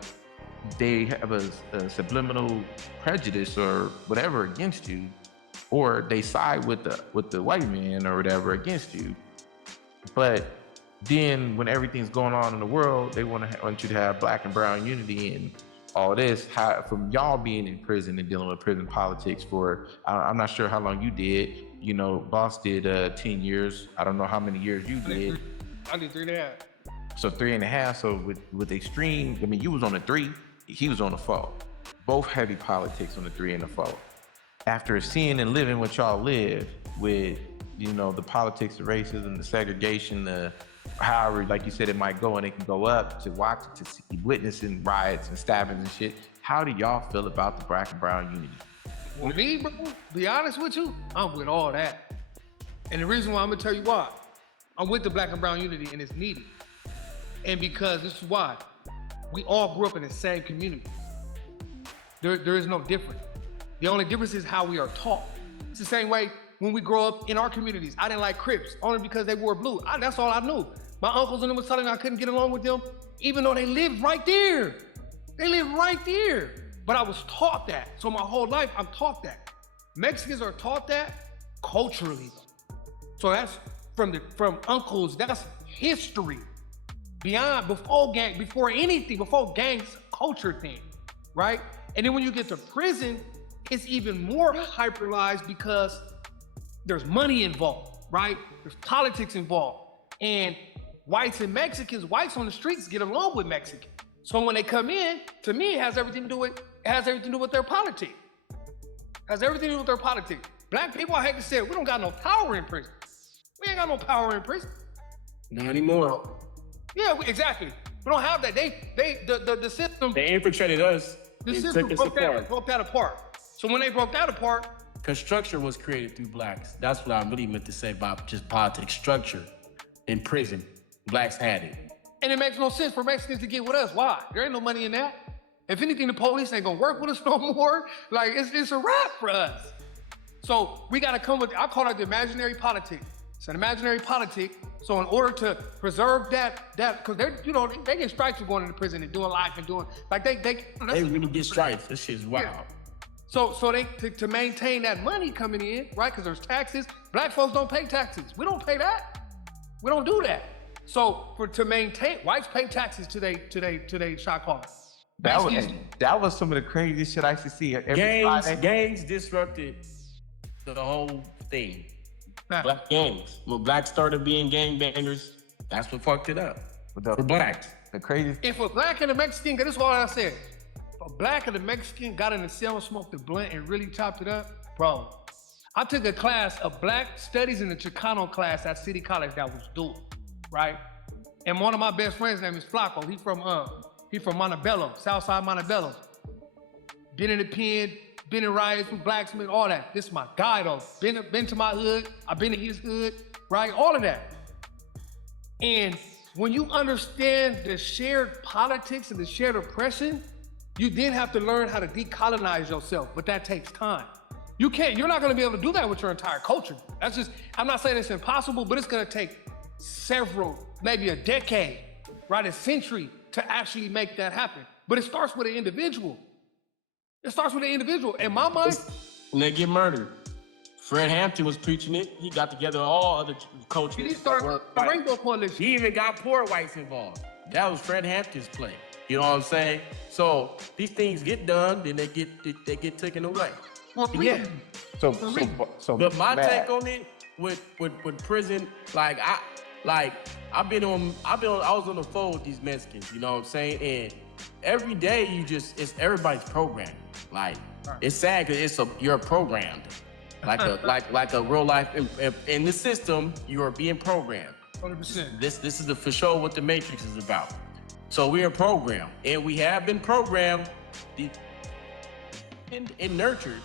they have a subliminal prejudice or whatever against you, or they side with the white man or whatever against you. But then when everything's going on in the world, they want you to have black and brown unity and all this. From y'all being in prison and dealing with prison politics for, I'm not sure how long you did. Boss did 10 years. I don't know how many years you did. I did 3.5. So 3.5. So with extreme, you was on a 3. He was on the 4. Both heavy politics on the 3 and the 4. After seeing and living what y'all live with, the politics, the racism, the segregation, the however, like you said, it might go and it can go up, to watch, to see, witnessing riots and stabbings and shit. How do y'all feel about the black and brown unity? Well, me, bro, be honest with you, I'm with all that. And the reason why, I'm gonna tell you why. I'm with the black and brown unity, and it's needed. And because this is why. We all grew up in the same community. There is no difference. The only difference is how we are taught. It's the same way when we grow up in our communities. I didn't like Crips, only because they wore blue. That's all I knew. My uncles and them was telling me I couldn't get along with them, even though they lived right there. They lived right there. But I was taught that. So my whole life, I'm taught that. Mexicans are taught that culturally. So that's from uncles, that's history. Before gangs culture thing, right? And then when you get to prison, it's even more hyperalized because there's money involved, right? There's politics involved. And whites and Mexicans, whites on the streets get along with Mexicans. So when they come in, to me, it has everything to do with their politics. Black people, I hate to say it, we don't got no power in prison. We ain't got no power in prison. Not anymore. Yeah, exactly. We don't have that. The system. They infiltrated us. The system broke that apart. So when they broke that apart, because structure was created through blacks. That's what I really meant to say about just politics. Structure in prison, blacks had it. And it makes no sense for Mexicans to get with us. Why? There ain't no money in that. If anything, the police ain't gonna work with us no more. Like, it's a wrap for us. So we gotta come with, I call it the imaginary politic. It's an imaginary politic. So in order to preserve that, because they get stripes for going into prison and doing life and doing, like they really get stripes. This shit's wild. Yeah. So they to maintain that money coming in, right? Because there's taxes, Black folks don't pay taxes. We don't pay that. We don't do that. So to maintain, whites pay taxes to they shot call. That was some of the craziest shit I used to see. Gangs disrupted the whole thing. Black gangs. When blacks started being gangbangers, that's what fucked it up. For blacks. The craziest. If a black and a Mexican, this is what I said. If a black and a Mexican got in the cell and smoked a blunt and really chopped it up, bro. I took a class of black studies in the Chicano class at City College that was dual, right? And one of my best friends' name is Flacco. He from Montebello, Southside Montebello. Been in the pen, been in riots with blacksmith, all that. This is my guy though. Been to my hood, I've been in his hood, right? All of that. And when you understand the shared politics and the shared oppression, you then have to learn how to decolonize yourself, but that takes time. You're not gonna be able to do that with your entire culture. That's just, I'm not saying it's impossible, but it's gonna take several, maybe a decade, right? A century to actually make that happen. But it starts with an individual. It starts with an individual. In my mind, and they get murdered. Fred Hampton was preaching it. He got together all other coaches. he started the Rainbow Coalition. He even got poor whites involved. That was Fred Hampton's play. You know what I'm saying? So these things get done, then they get taken away. Yeah. So but my take on it with prison, I was on the phone with these Mexicans, you know what I'm saying? And every day it's everybody's programmed. It's sad because you're programmed. Like a real life in the system, you are being programmed. 100%. This is for sure what the Matrix is about. So we are programmed, and we have been programmed and nurtured.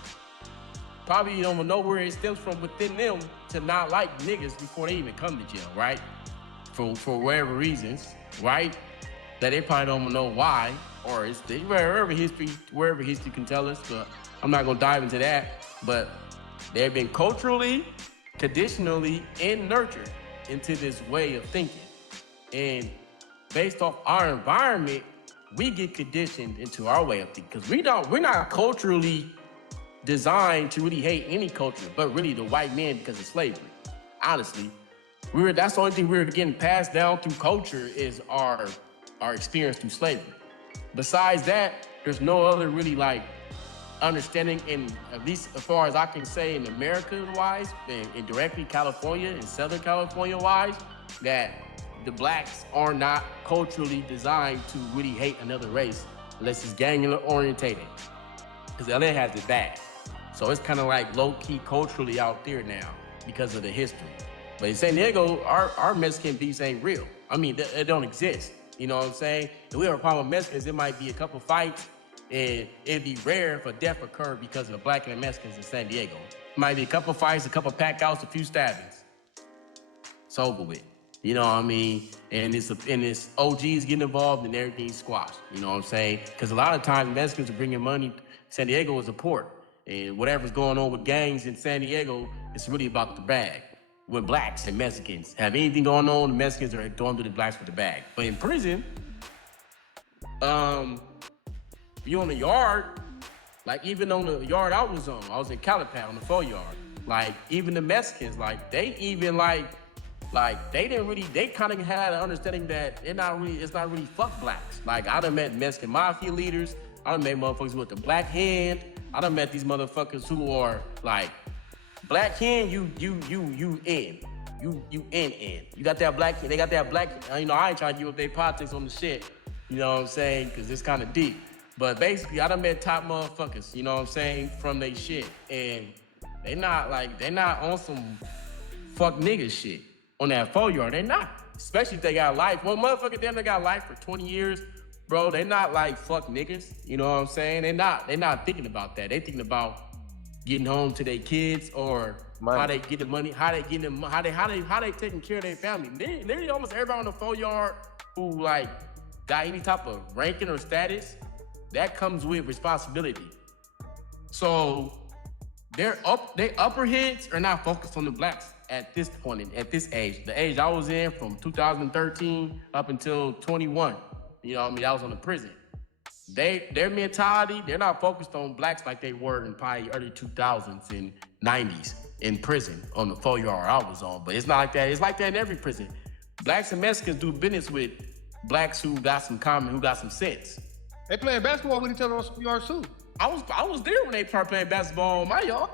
Probably you don't know where it stems from within them to not like niggas before they even come to jail, right? For whatever reasons, right? That they probably don't know why, or it's wherever history can tell us. But I'm not gonna dive into that. But they've been culturally, traditionally, and nurtured into this way of thinking. And based off our environment, we get conditioned into our way of thinking. Because we're not culturally designed to really hate any culture, but really the white man because of slavery. Honestly, that's the only thing we're getting passed down through culture is our experience through slavery. Besides that, there's no other really understanding, in at least as far as I can say in America wise, and directly California and Southern California wise, that the blacks are not culturally designed to really hate another race unless it's gang orientated. Because LA has it bad. So it's kind of low-key culturally out there now because of the history. But in San Diego, our Mexican beefs ain't real. I mean, it don't exist. You know what I'm saying? If we have a problem with Mexicans, it might be a couple fights, and it'd be rare if a death occurred because of black and Mexicans in San Diego. It might be a couple fights, a couple pack-outs, a few stabbings. It's over with. You know what I mean? And it's OGs getting involved and everything's squashed. You know what I'm saying? Because a lot of times Mexicans are bringing money. San Diego is a port. And whatever's going on with gangs in San Diego, it's really about the bag. When blacks and Mexicans have anything going on, the Mexicans are going to the blacks with the bag. But in prison, you on the yard, even on the yard I was in Calipat on the 4-yard. Even the Mexicans, they even they kind of had an understanding that it's not really fuck blacks. I done met Mexican mafia leaders. I done met motherfuckers with the black hand. I done met these motherfuckers who are black hand, you in. You in. You got that black hand, they got that black, I ain't trying to deal with their politics on the shit. You know what I'm saying? Cause it's kind of deep. But basically, I done met top motherfuckers, you know what I'm saying, from they shit. And they not on some fuck nigga shit on that 4-yard. They not. Especially if they got life. Well, motherfucker, damn, they got life for 20 years. Bro, they not fuck niggas. You know what I'm saying? They not thinking about that. They thinking about getting home to their kids or money. How they get the money, how they taking care of their family. Literally almost everybody on the 4-yard who got any type of ranking or status, that comes with responsibility. So their upper heads are not focused on the blacks at this point, at this age. The age I was in from 2013 up until 21. You know what I mean? I was on the prison. Their mentality, they're not focused on blacks like they were in probably early 2000s and 90s in prison on the 4-yard I was on. But it's not like that. It's like that in every prison. Blacks and Mexicans do business with blacks who got some common, who got some sense. They playing basketball with each other on yard too. I was there when they started playing basketball on my yard.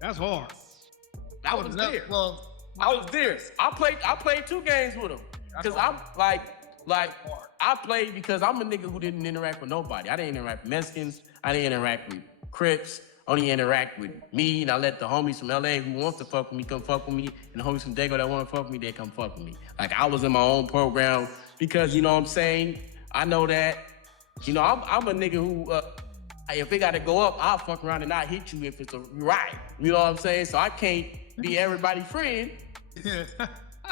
That's hard. I was there. Well, I was there. I played 2 games with them. Because I'm like I played because I'm a nigga who didn't interact with nobody. I didn't interact with Mexicans. I didn't interact with Crips. Only interact with me, and I let the homies from LA who want to fuck with me come fuck with me, and the homies from Dago that want to fuck with me, they come fuck with me. Like I was in my own program because you know what I'm saying. I know that. You know I'm a nigga who if it got to go up, I'll fuck around and not hit you if it's a right. You know what I'm saying? So I can't be everybody's friend.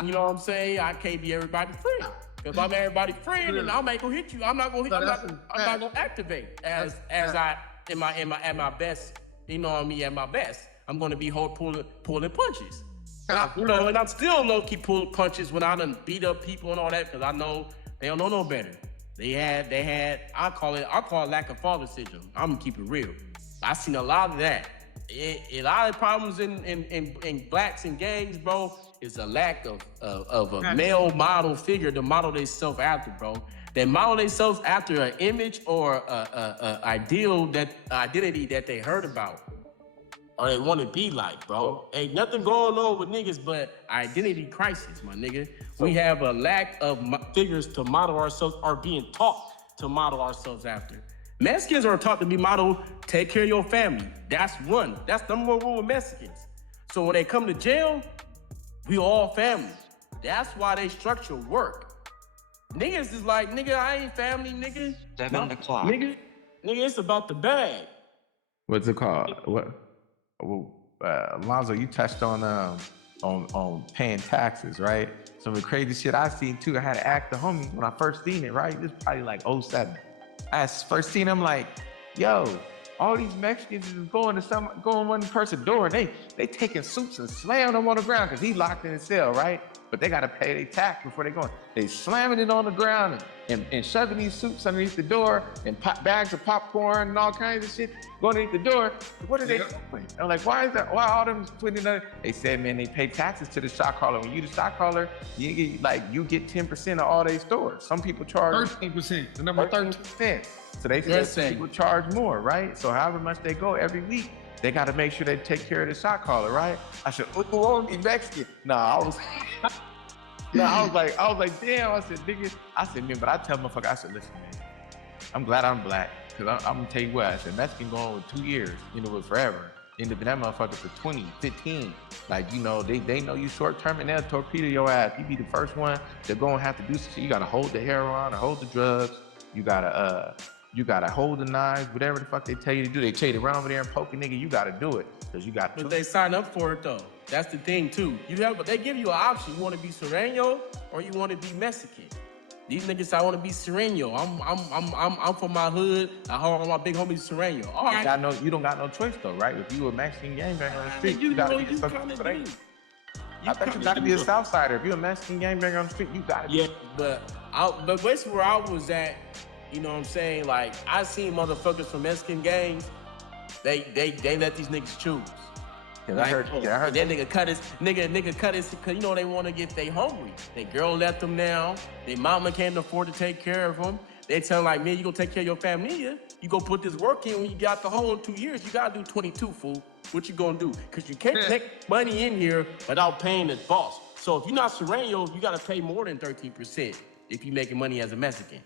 You know what I'm saying? I can't be everybody's friend. If I'm everybody's friend, and I'm not gonna hit you. I'm not gonna activate as I at my best. You know what I mean? At my best, I'm gonna be pulling punches. You know, and I'm still low key pulling punches when I done beat up people and all that because I know they don't know no better. They had. I call it lack of father syndrome. I'm gonna keep it real. I seen a lot of that. A lot of problems in blacks and gangs, bro, is a lack of a male model figure to model themselves after, bro. They model themselves after an image or a identity that they heard about or they want to be like, bro. Ain't nothing going on with niggas but identity crisis, my nigga. We have a lack of figures to model ourselves or being taught to model ourselves after. Mexicans are taught to be modeled, take care of your family. That's one. That's number one rule with Mexicans. So when they come to jail, we all family. That's why they structure work. Niggas is like, nigga, I ain't family, nigga. 7 o'clock. Nigga, it's about the bag. What's it called? What? Alonzo, you touched on paying taxes, right? Some of the crazy shit I seen too. I had to ask the homie when I first seen it, right? This was probably like 07. I first seen him like, yo, all these Mexicans is going one person door and they taking suits and slamming them on the ground because he locked in his cell, right? But they gotta pay their tax before they go in. They slamming it on the ground and shoving these suits underneath the door and bags of popcorn and all kinds of shit going underneath the door. What are they doing? I'm like, why all them putting in there? They said, man, they pay taxes to the shot caller. When you the shot caller, you get 10% of all their stores. Some people charge 13%. The number 13%. So they said people charge more, right? So however much they go every week, they got to make sure they take care of the shot caller, right? I said, who won't be Mexican? I was like, damn. I said, nigga. I said, man, but I tell motherfucker, I said, listen, man, I'm glad I'm black. Cause I'm gonna tell you what, I said, Mexican going with 2 years, with forever. End up in that motherfucker for 20, 15. Like, they know you short term and they'll torpedo your ass. You be the first one, they're gonna have to do some shit. You gotta hold the heroin or hold the drugs. You gotta hold the knives, whatever the fuck they tell you to do. They tell you to run over there and poke a nigga, you gotta do it. Cause you got to. But they sign up for it though. That's the thing too. They give you an option. You wanna be Sereno or you wanna be Mexican. These niggas say I wanna be Sereno. I'm from my hood. I hold on my big homie Sereno. All right. You don't got no choice though, right? If you a Mexican gangbanger on the street, you gotta be something for that. I bet you gotta be a Southsider. If you're a Mexican gangbanger on the street, you gotta be. Yeah, but basically where I was at, you know what I'm saying? Like, I seen motherfuckers from Mexican gangs, they let these niggas choose. I heard that nigga cut his, cause they want to get, they hungry. They girl left them now. Their mama can't afford to take care of them. They tell them like, man, you gonna take care of your family? You go put this work in when you got the whole 2 years. You gotta do 22, fool. What you gonna do? Cause you can't take money in here without paying the boss. So if you're not Sereno, you gotta pay more than 13% if you're making money as a Mexican.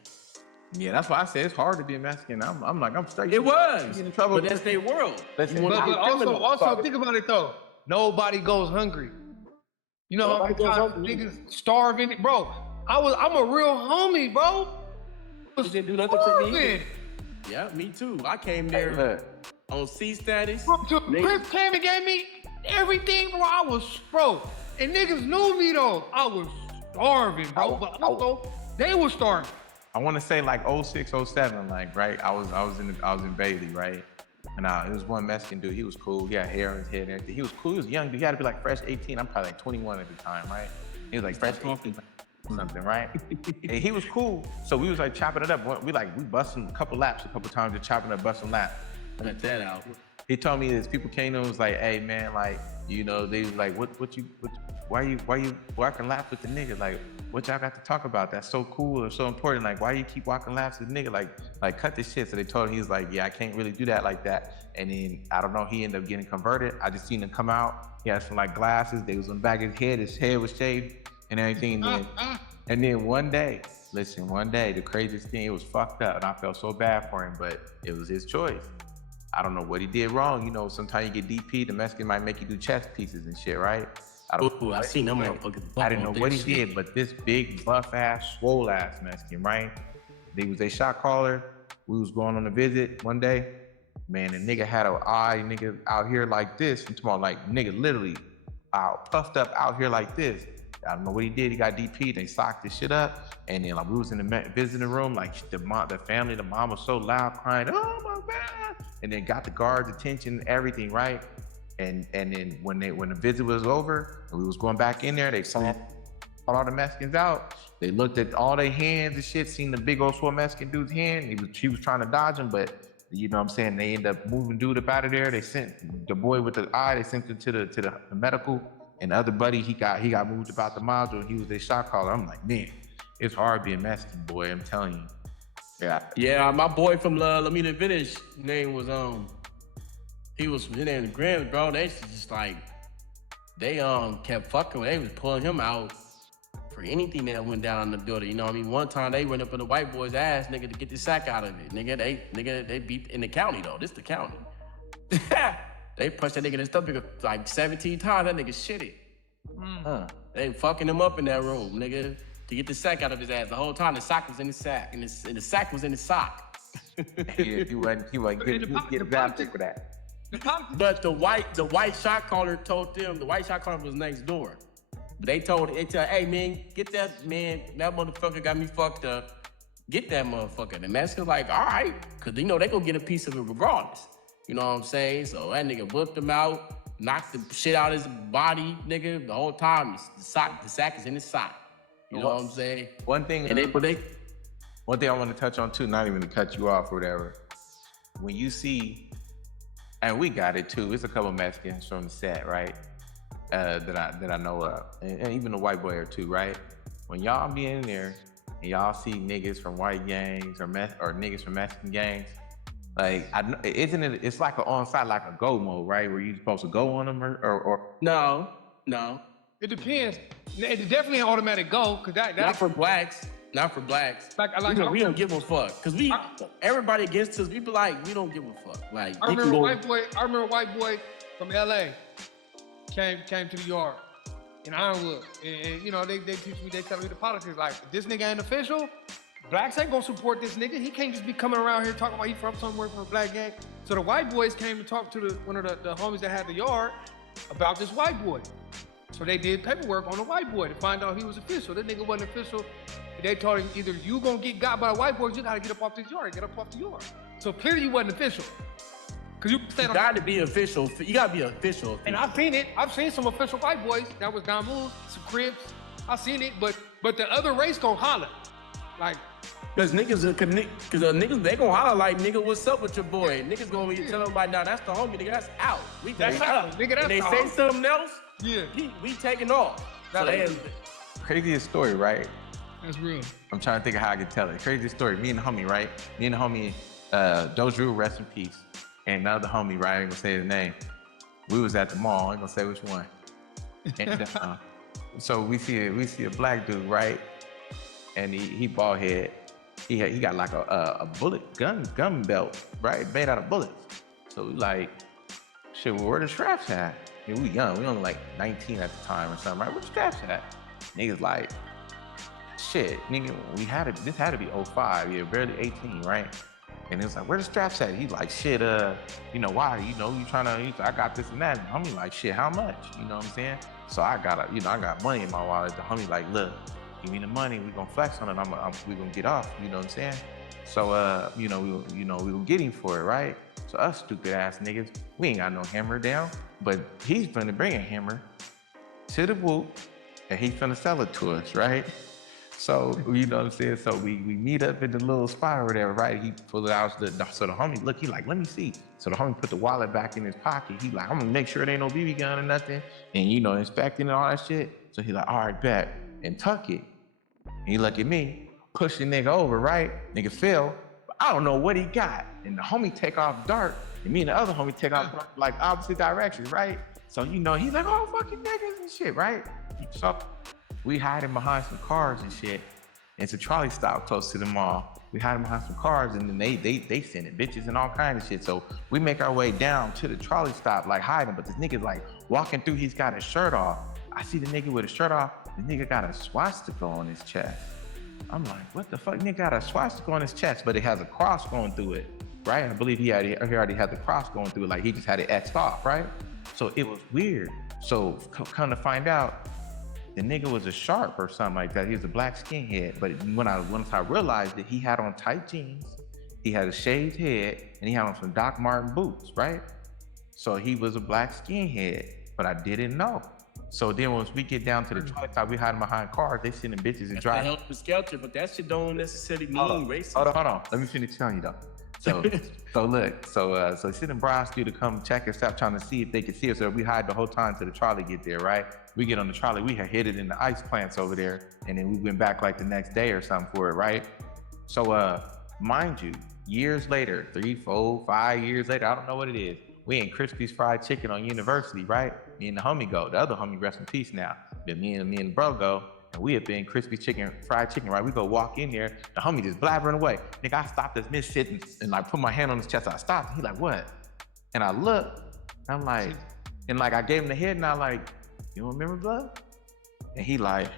Yeah, that's why I said it's hard to be a Mexican. I'm straight. It was, in trouble, but that's their world. But also think about it though. Nobody goes hungry. You know how many times niggas starving, bro? I'm a real homie, bro. You didn't do nothing for me. Yeah, me too. I came there on C status. Chris came and gave me everything, bro. And niggas knew me though. I was starving, bro. But also, they were starving. I want to say like 06, 07, like, right? I was in Bailey, right? And it was one Mexican dude. He was cool. He had hair on his head and everything. He was cool. He was young dude. He had to be like fresh 18. I'm probably like 21 at the time, right? He was like fresh 18 something, right? And he was cool. So we was like chopping it up. We busting a couple laps a couple times, just chopping up, busting laps. Let that out. He told me this. People came to him and was like, "Hey man, like you know they was like, why you walking laps with the nigga? Like what y'all got to talk about? That's so cool or so important. Like why you keep walking laps with the nigga? Like cut this shit." So they told him, he was like, "Yeah, I can't really do that like that." And then I don't know, he ended up getting converted. I just seen him come out. He had some like glasses. They was on the back of his head was shaved and everything. And then one day, the craziest thing, it was fucked up, and I felt so bad for him, but it was his choice. I don't know what he did wrong. You know, sometimes you get DP, the Mexican might make you do chest pieces and shit, right? I seen them motherfuckers. I didn't know what he did, but this big, buff-ass, swole-ass Mexican, right? He was a shot caller. We was going on a visit one day. Man, the nigga had an eye, nigga out here like this. I'm talking about like, nigga literally out, puffed up out here like this. I don't know what he did. He got DP. They socked this shit up. And then like we was in the visiting room, like the family, the mom was so loud crying, "Oh my God." And then got the guards' attention, everything, right? And then when the visit was over and we was going back in there, they saw all the Mexicans out. They looked at all their hands and shit, seen the big old swole Mexican dude's hand. She was trying to dodge him, but you know what I'm saying? They ended up moving dude up out of there. They sent the boy with the eye, they sent him to the medical. And the other buddy, he got moved about the module. He was a shot caller. I'm like, man, it's hard being Mexican, boy. I'm telling you. Yeah, my boy from La Lamina Village, his name was his name was Grim, bro. They just like they kept fucking with. They was pulling him out for anything that went down in the building. You know what I mean? One time they went up in the white boy's ass, nigga, to get the sack out of it. They beat in the county though. This the county. They punched that nigga in his stomach like 17 times. That nigga shitty. They fucking him up in that room, nigga, to get the sack out of his ass. The whole time the sock was in his sack, and the sack was in his sock. He wasn't getting drafted for that. But the white shot caller told them, the white shot caller was next door. But they told, hey man, get that man, that motherfucker got me fucked up. Get that motherfucker. The Mexican's like, all right, because you know they gonna get a piece of it regardless. You know what I'm saying? So that nigga whipped him out, knocked the shit out of his body, nigga. The whole time, the sack is in his sock. You know what I'm saying? One thing I want to touch on too, not even to cut you off or whatever. When you see, and we got it too, it's a couple Mexicans from the set, right? That I know of, and even a white boy or two, right? When y'all be in there and y'all see niggas from white gangs or niggas from Mexican gangs, like, isn't it? It's like an on-site, like a go mode, right? Where you supposed to go on them or No. It depends. It's definitely an automatic go, cause that not for blacks. We don't give a fuck, cause everybody against us. We be like, we don't give a fuck. Like I remember a white boy from LA came to the yard in Ironwood, and you know they teach me, they tell me the politics. Like, if this nigga ain't official, blacks ain't gonna support this nigga. He can't just be coming around here talking about he from somewhere from a black gang. So the white boys came to talk to one of the homies that had the yard about this white boy. So they did paperwork on the white boy to find out he was official. That nigga wasn't official. They told him, either you gonna get got by the white boys, you gotta get up off this yard, get up off the yard. So clearly you wasn't official. Cause you gotta be official. You gotta be official. And I've seen it. I've seen some official white boys. That was Don Moose, some Crips. I've seen it, but the other race gon' holler. Like, cause niggas, they gon' holler like, nigga, what's up with your boy? Niggas gonna be telling them right now, that's the homie, nigga, that's out. That's out. Nigga, that's and they out. say something else, yeah, we taking off. So craziest story, right? That's real. I'm trying to think of how I can tell it. Craziest story. Me and the homie, right? Dojru, rest in peace. And another homie, right? I ain't gonna say his name. We was at the mall. I ain't gonna say which one. And so we see a black dude, right? And he bald head. He got like a bullet gun belt, right? Made out of bullets. So we like, shit, well, where the straps at? I mean, we young. We only like 19 at the time or something, right? Where the straps at? Niggas like, shit, nigga, this had to be 05, yeah, barely 18, right? And it was like, where the straps at? He's like, shit, you know, why? You know, I got this and that. And homie like, shit, how much? You know what I'm saying? So I got money in my wallet. The homie like, look, give me the money, we gonna flex on it, we gonna get off, you know what I'm saying? So, we gonna get him for it, right? So us stupid ass niggas, we ain't got no hammer down, but he's gonna bring a hammer to the whoop, and he's gonna sell it to us, right? So, you know what I'm saying? So we meet up in the little spot or whatever, right? He pulled it out. So the homie, look, he like, let me see. So the homie put the wallet back in his pocket. He like, I'm gonna make sure it ain't no BB gun or nothing. And, you know, inspecting and all that shit. So he like, all right, bet. And tuck it. And he look at me, push the nigga over, right? Nigga fell. But I don't know what he got. And the homie take off dart. And me and the other homie take off like opposite directions, right? So, you know, he's like, oh, fucking niggas and shit, right? So we hiding behind some cars and shit. It's a trolley stop close to the mall. We hiding behind some cars and then they sending bitches and all kinds of shit. So we make our way down to the trolley stop, like hiding, but this nigga's like walking through, he's got his shirt off. I see the nigga with his shirt off, the nigga got a swastika on his chest. I'm like, what the fuck? Nigga got a swastika on his chest, but it has a cross going through it, right? I believe he already had the cross going through it, like he just had it X'd off, right? So it was weird. So come to find out, the nigga was a sharp or something like that. He was a black skinhead. But once I realized that he had on tight jeans, he had a shaved head, and he had on some Doc Marten boots, right? So he was a black skinhead, but I didn't know. So then once we get down to the trolley top, we hiding behind cars, they sending bitches and driving. Help the skelter, but that shit don't necessarily mean racist. Hold on. Let me finish telling you though. So sending Bronx to come check us out, trying to see if they could see us. So we hide the whole time till the trolley get there, right? We get on the trolley, we had hid it in the ice plants over there, and then we went back like the next day or something for it, right? So mind you, years later, 3, 4, 5 years later, I don't know what it is. We in Crispy's Fried Chicken on University, right? Me and the homie go. The other homie, rest in peace now. But me and the bro go, and we have been Crispy Fried Chicken, right? We go walk in there, the homie just blabbering away. Nigga, I stopped this mid-shit and like put my hand on his chest. I stopped, and he like, what? And I look, and I'm like, and like I gave him the head, and I like, you don't remember blood? And he like,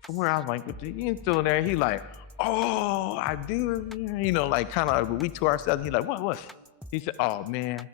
from where I was like, you ain't still in there? He like, oh, I do, you know, like kind of like we to ourselves. He like, what? He said, oh man,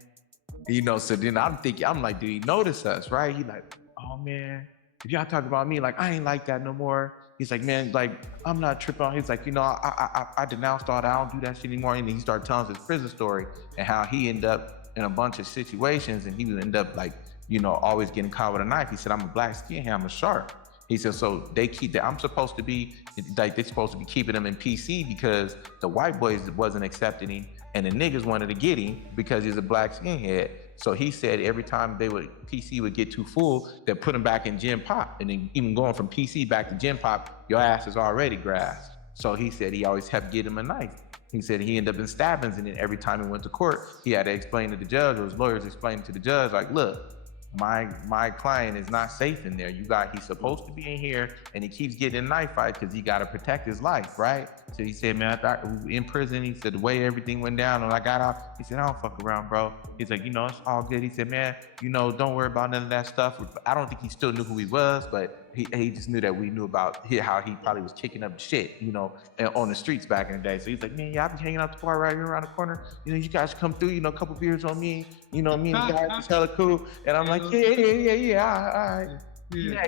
you know. So then I'm thinking, I'm like, do he notice us, right? He like, oh man, if y'all talk about me, like I ain't like that no more. He's like, man, like I'm not tripping on. He's like, you know, I denounced all that. I don't do that shit anymore. And then he started telling us his prison story and how he ended up in a bunch of situations, and he would end up like, you know, always getting caught with a knife. He said, I'm a black skinhead, I'm a sharp. He said, so they keep that. I'm supposed to be, like they're supposed to be keeping him in PC because the white boys wasn't accepting him, and the niggas wanted to get him because he's a black skinhead. So he said every time PC would get too full, they'd put him back in Gen Pop. And then even going from PC back to Gen Pop, your ass is already grassed. So he said he always had to get him a knife. He said he ended up in stabbings, and then every time he went to court, he had to explain to the judge, or his lawyers explained to the judge, like, look, my client is not safe in there. He's supposed to be in here, and he keeps getting in knife fights because he got to protect his life, right? So he said, man, I thought in prison, he said the way everything went down, when I got out, he said, I don't fuck around, bro. He's like, you know, it's all good. He said, man, you know, don't worry about none of that stuff. I don't think he still knew who he was, but he just knew that we knew about how he probably was kicking up shit, you know, on the streets back in the day. So he's like, man, yeah, I be hanging out the bar right here around the corner. You know, you guys come through, you know, a couple beers on me. You know, me and the guys is hella cool. And I'm like, yeah, all right. Yeah.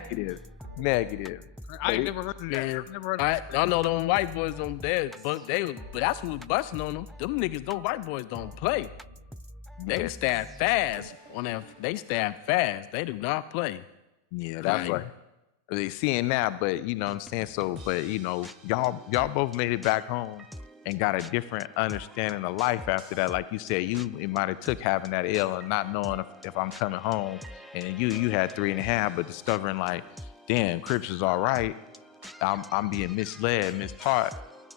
Negative. I ain't never heard of that. I know them white boys don't dead, but that's who was busting on them. Them niggas, those white boys don't play. They stab fast on that. They stab fast. They do not play. Yeah, that's right. They seeing that, but you know what I'm saying? So, but you know, y'all both made it back home and got a different understanding of life after that. Like you said, it might have took having that L and not knowing if I'm coming home, and you had 3.5, but discovering like, damn, Crips is all right. I'm being misled, mistaught.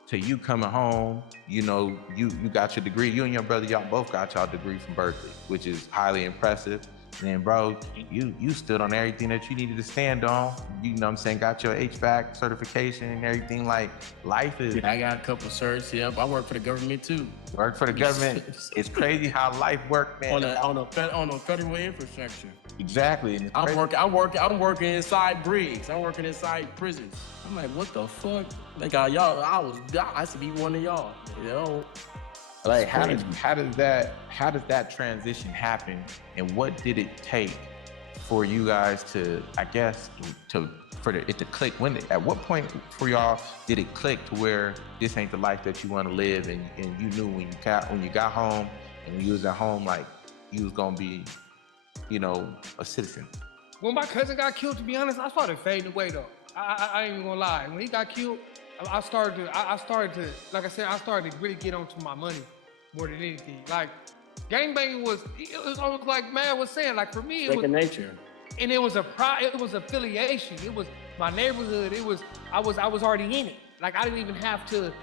To you coming home, you know, you got your degree. You and your brother, y'all both got y'all degree from Berkeley, which is highly impressive. And then, bro, you stood on everything that you needed to stand on. You know what I'm saying? Got your HVAC certification and everything. Like, life is... I got a couple certs, yeah. I work for the government, too. Work for the government. It's crazy how life works, man. On a federal infrastructure. Exactly. I'm working inside brigs. I'm working inside prisons. I'm like, what the fuck? Like, y'all, I used to be one of y'all, you know? Like, how does that transition happen, and what did it take for you guys to, I guess, for it to click? At what point for y'all did it click to where this ain't the life that you want to live, and you knew when you got home and when you was at home, like you was gonna be, you know, a citizen? When my cousin got killed, to be honest, I started fading away though. I ain't even gonna lie. When he got killed, I started to, like I said, I started to really get onto my money more than anything. Like, gangbanging it was almost like Mad was saying, like for me, it was nature. And it was affiliation. It was my neighborhood. I was already in it. Like I didn't even have to,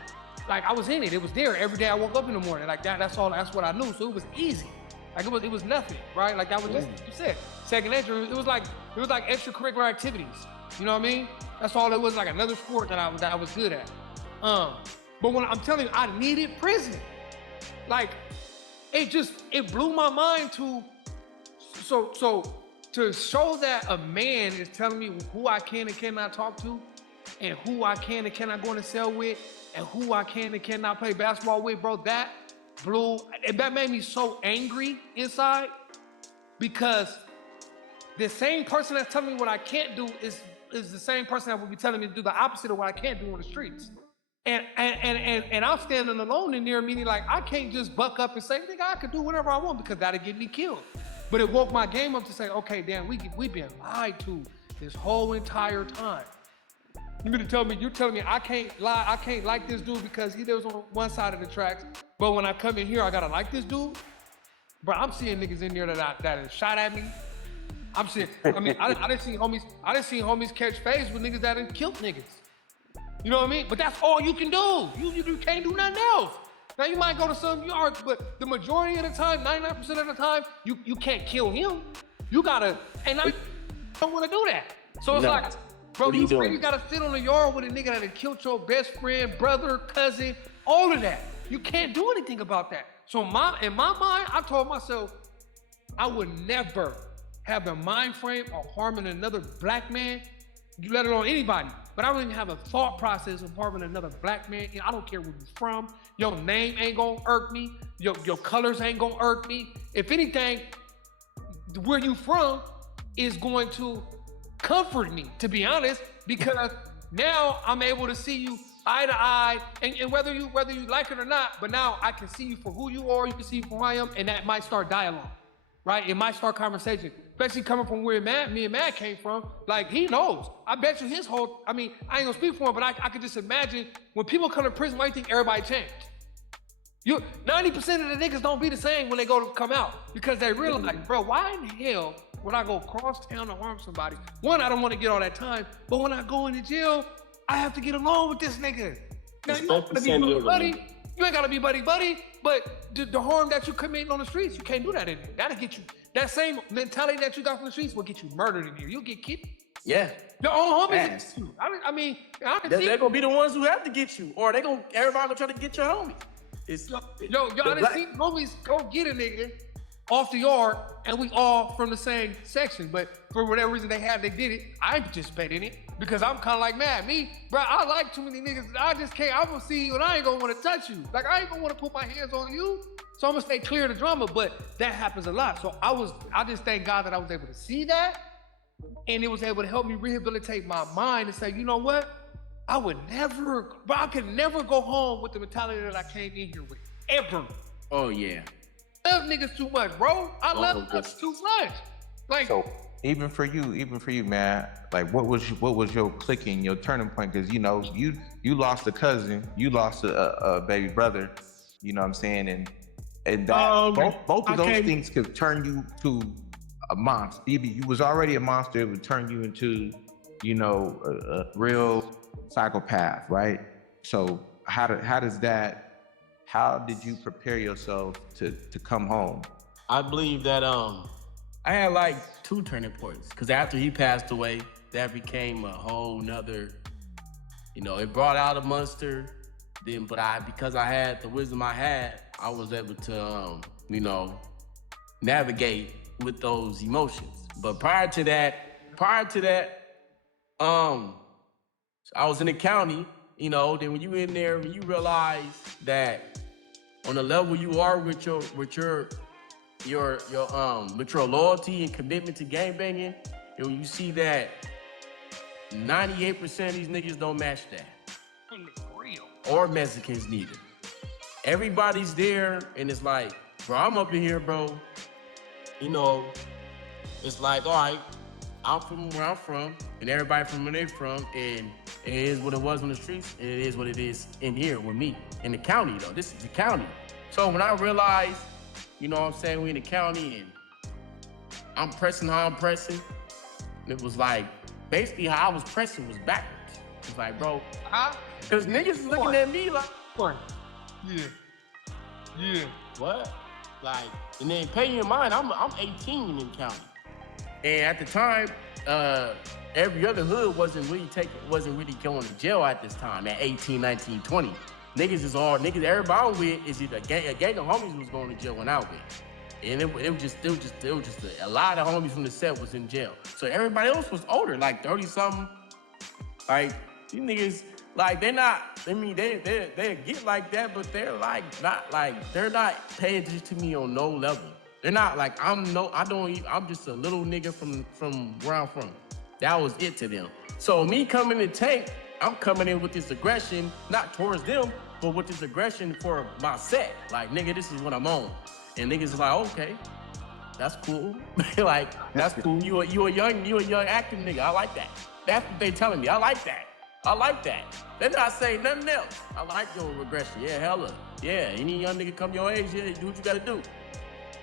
like I was in it. It was there every day. I woke up in the morning. Like that's what I knew. So it was easy. Like it was nothing, right? Like that was just like you said, second nature. It was like extracurricular activities. You know what I mean? That's all it was, like another sport that I was good at. But when I'm telling you, I needed prison. Like it blew my mind to to show that a man is telling me who I can and cannot talk to, and who I can and cannot go in the cell with, and who I can and cannot play basketball with, bro, that made me so angry inside, because the same person that's telling me what I can't do is the same person that will be telling me to do the opposite of what I can't do on the streets. And I'm standing alone in there, meaning like I can't just buck up and say, nigga, I can do whatever I want because that'll get me killed. But it woke my game up to say, okay, damn, we've been lied to this whole entire time. You're telling me I can't lie, I can't like this dude because he lives on one side of the tracks, but when I come in here, I gotta like this dude? Bro, I'm seeing niggas in there that have shot at me. I done seen homies catch phase with niggas that done killed niggas. You know what I mean? But that's all you can do. You can't do nothing else. Now you might go to some yards, but the majority of the time, 99% of the time, you can't kill him. You gotta, and I don't wanna do that. So it's like, bro, you really gotta sit on the yard with a nigga that had killed your best friend, brother, cousin, all of that. You can't do anything about that. So in my mind, I told myself, I would never have the mind frame of harming another black man, let alone anybody. But I don't even have a thought process of harming another black man. I don't care where you're from. Your name ain't gonna irk me. Your colors ain't gonna irk me. If anything, where you from is going to comfort me, to be honest, because now I'm able to see you eye to eye, and whether you like it or not, but now I can see you for who you are, you can see you for who I am, and that might start dialogue, right? It might start conversation, especially coming from where me and Matt came from. Like, he knows. I bet you I ain't gonna speak for him, but I could just imagine when people come to prison, why do you think everybody changed? 90% of the niggas don't be the same when they come out, because they realize, bro, why in the hell would I go across town to harm somebody? One, I don't want to get all that time, but when I go into jail, I have to get along with this nigga. Now, you ain't gotta be buddy, but the harm that you commit on the streets, you can't do that in here. That'll get you, that same mentality that you got from the streets will get you murdered in here. You'll get killed. Yeah. Your own homies. They're gonna be the ones who have to get you, or everybody gonna try to get your homies. I done seen homies go get a nigga off the yard, and we all from the same section, but for whatever reason they did it. I ain't participate in it because I'm kind of like, man, bro, I like too many niggas. I just can't. I'm gonna see you and I ain't gonna want to touch you. Like, I ain't gonna want to put my hands on you. So I'm gonna stay clear of the drama, but that happens a lot. So I just thank God that I was able to see that, and it was able to help me rehabilitate my mind and say, you know what? I could never go home with the mentality that I came in here with, ever. Oh yeah. I love niggas too much, bro. I love niggas too much. Like, so even for you, man. Like, what was your clicking, your turning point? Because you lost a cousin, you lost a baby brother. You know what I'm saying? And that both of those things could turn you to a monster. You was already a monster. It would turn you into, a real psychopath, right? So how did you prepare yourself to come home? I believe that I had like 2 turning points, because after he passed away, that became a whole nother, it brought out a monster. Then, because I had the wisdom I had, I was able to, navigate with those emotions. But prior to that, I was in the county, then when you in there, when you realize that on the level you are with your loyalty and commitment to gangbanging, and when you see that 98% of these niggas don't match that. Or Mexicans neither. Everybody's there, and it's like, bro, I'm up in here, bro. It's like, all right, I'm from where I'm from, and everybody from where they're from, and it is what it was on the streets, and it is what it is in here with me. In the county, though. This is the county. So when I realized, you know what I'm saying, we in the county, and I'm pressing how I'm pressing, it was like, basically how I was pressing was backwards. It's like, bro, because niggas is looking at me like, Yeah. what? Like, and then pay in mind, I'm 18 in the county. And at the time, every other hood wasn't really going to jail at this time, at 18, 19, 20. Niggas, everybody I'm with is either a gang of homies was going to jail when I went. And it was just a lot of homies from the set was in jail. So everybody else was older, like 30 something. Like, these niggas, like, they're not, I mean, they get like that, but they're like, they're not paying attention to me on no level. They're not like, I'm just a little nigga from where I'm from. That was it to them. So me coming in tank, I'm coming in with this aggression, not towards them, but with this aggression for my set. Like, nigga, this is what I'm on. And niggas is like, okay, that's cool. Like, that's cool. You a young active nigga. I like that. That's what they telling me. I like that. They're not saying nothing else. I like your regression. Yeah, hella. Yeah, any young nigga come your age, yeah, do what you gotta do.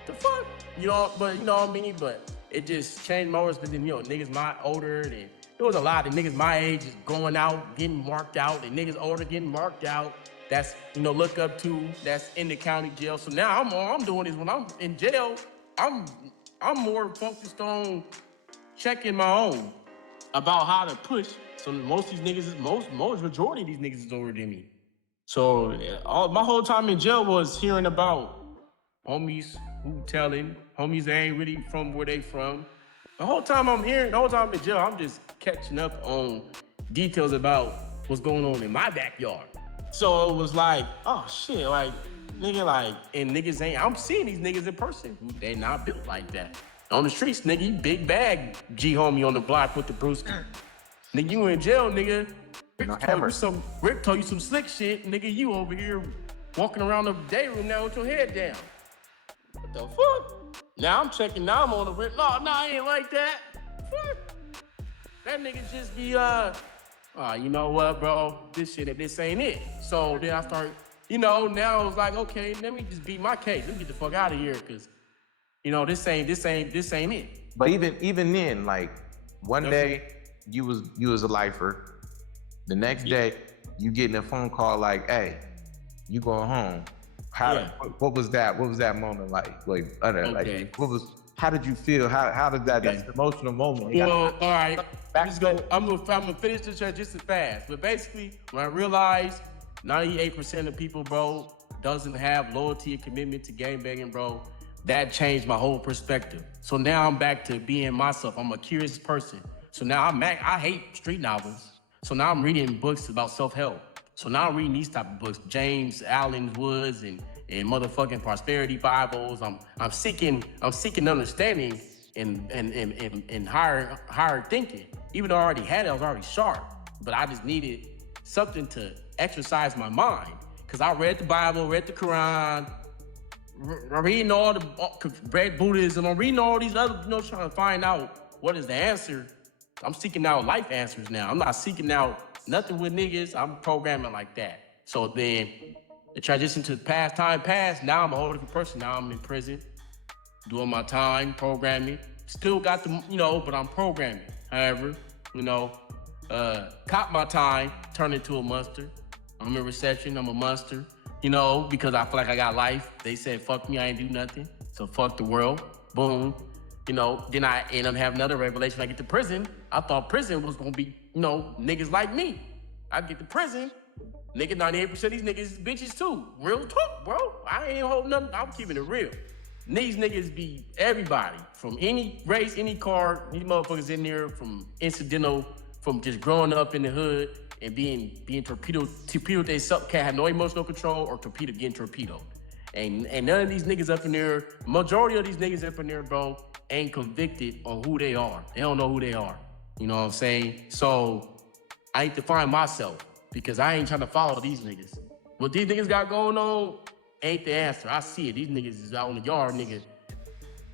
The fuck? You know, but you know what I mean? But it just changed my words. But then, you know, niggas my older, and there was a lot of niggas my age just going out, getting marked out, and niggas older getting marked out. That's, you know, look up to, that's in the county jail. So now all I'm doing is when I'm in jail, I'm more focused on checking my own about how to push. So most of these niggas majority of these niggas is older than me. So my whole time in jail was hearing about homies who telling, homies that ain't really from where they from. The whole time I'm in jail, I'm just catching up on details about what's going on in my backyard. So it was like, oh shit, like, nigga, like, and niggas I'm seeing these niggas in person. They not built like that. On the streets, nigga, you big bag G homie on the block with the brewski. Nigga, you in jail, nigga. Rick told you some slick shit, nigga, you over here walking around the day room now with your head down. What the fuck? Now I'm checking, now I'm on the Rick. No, I ain't like that. Fuck. That nigga just be, you know what, bro? This ain't it. So then I start, you know, now it's like, okay, let me just beat my case. Let me get the fuck out of here, cause, you know, this ain't it. But even then, like, one day you was a lifer. The next day you getting a phone call like, hey, you going home. What was that? What was that moment like? Okay. How did you feel? How did that? That's an emotional moment. Well, all right. I'm gonna finish this just as fast. But basically, when I realized 98% of people, bro, doesn't have loyalty and commitment to game banging, bro, that changed my whole perspective. So now I'm back to being myself. I'm a curious person. So now I hate street novels. So now I'm reading books about self-help. So now I'm reading these type of books, James Allen Woods and motherfucking prosperity Bibles. I'm seeking understanding and higher thinking. Even though I already had it, I was already sharp. But I just needed something to exercise my mind. Cause I read the Bible, read the Quran, reading read Buddhism, I'm reading all these other, you know, trying to find out what is the answer. I'm seeking out life answers now. I'm not seeking out nothing with niggas. I'm programming like that. So then the transition to time passed. Now I'm a whole different person. Now I'm in prison, doing my time, programming. Still got the, you know, but I'm programming. However, you know, caught my time, turned into a monster. I'm in reception, I'm a monster. You know, because I feel like I got life. They said, fuck me, I ain't do nothing. So fuck the world. Boom. You know, then I end up having another revelation. When I get to prison, I thought prison was gonna be, you know, niggas like me. I get to prison, nigga, 98% of these niggas is bitches too. Real talk, bro. I ain't holding nothing. I'm keeping it real. These niggas be everybody from any race, any car. These motherfuckers in there from incidental, from just growing up in the hood and being torpedoed themselves, can't have no emotional control or getting torpedoed. And none of these niggas up in there, majority of these niggas up in there, bro, ain't convicted on who they are. They don't know who they are. You know what I'm saying? So I need to find myself because I ain't trying to follow these niggas. What these niggas got going on ain't the answer. I see it. These niggas is out in the yard, nigga,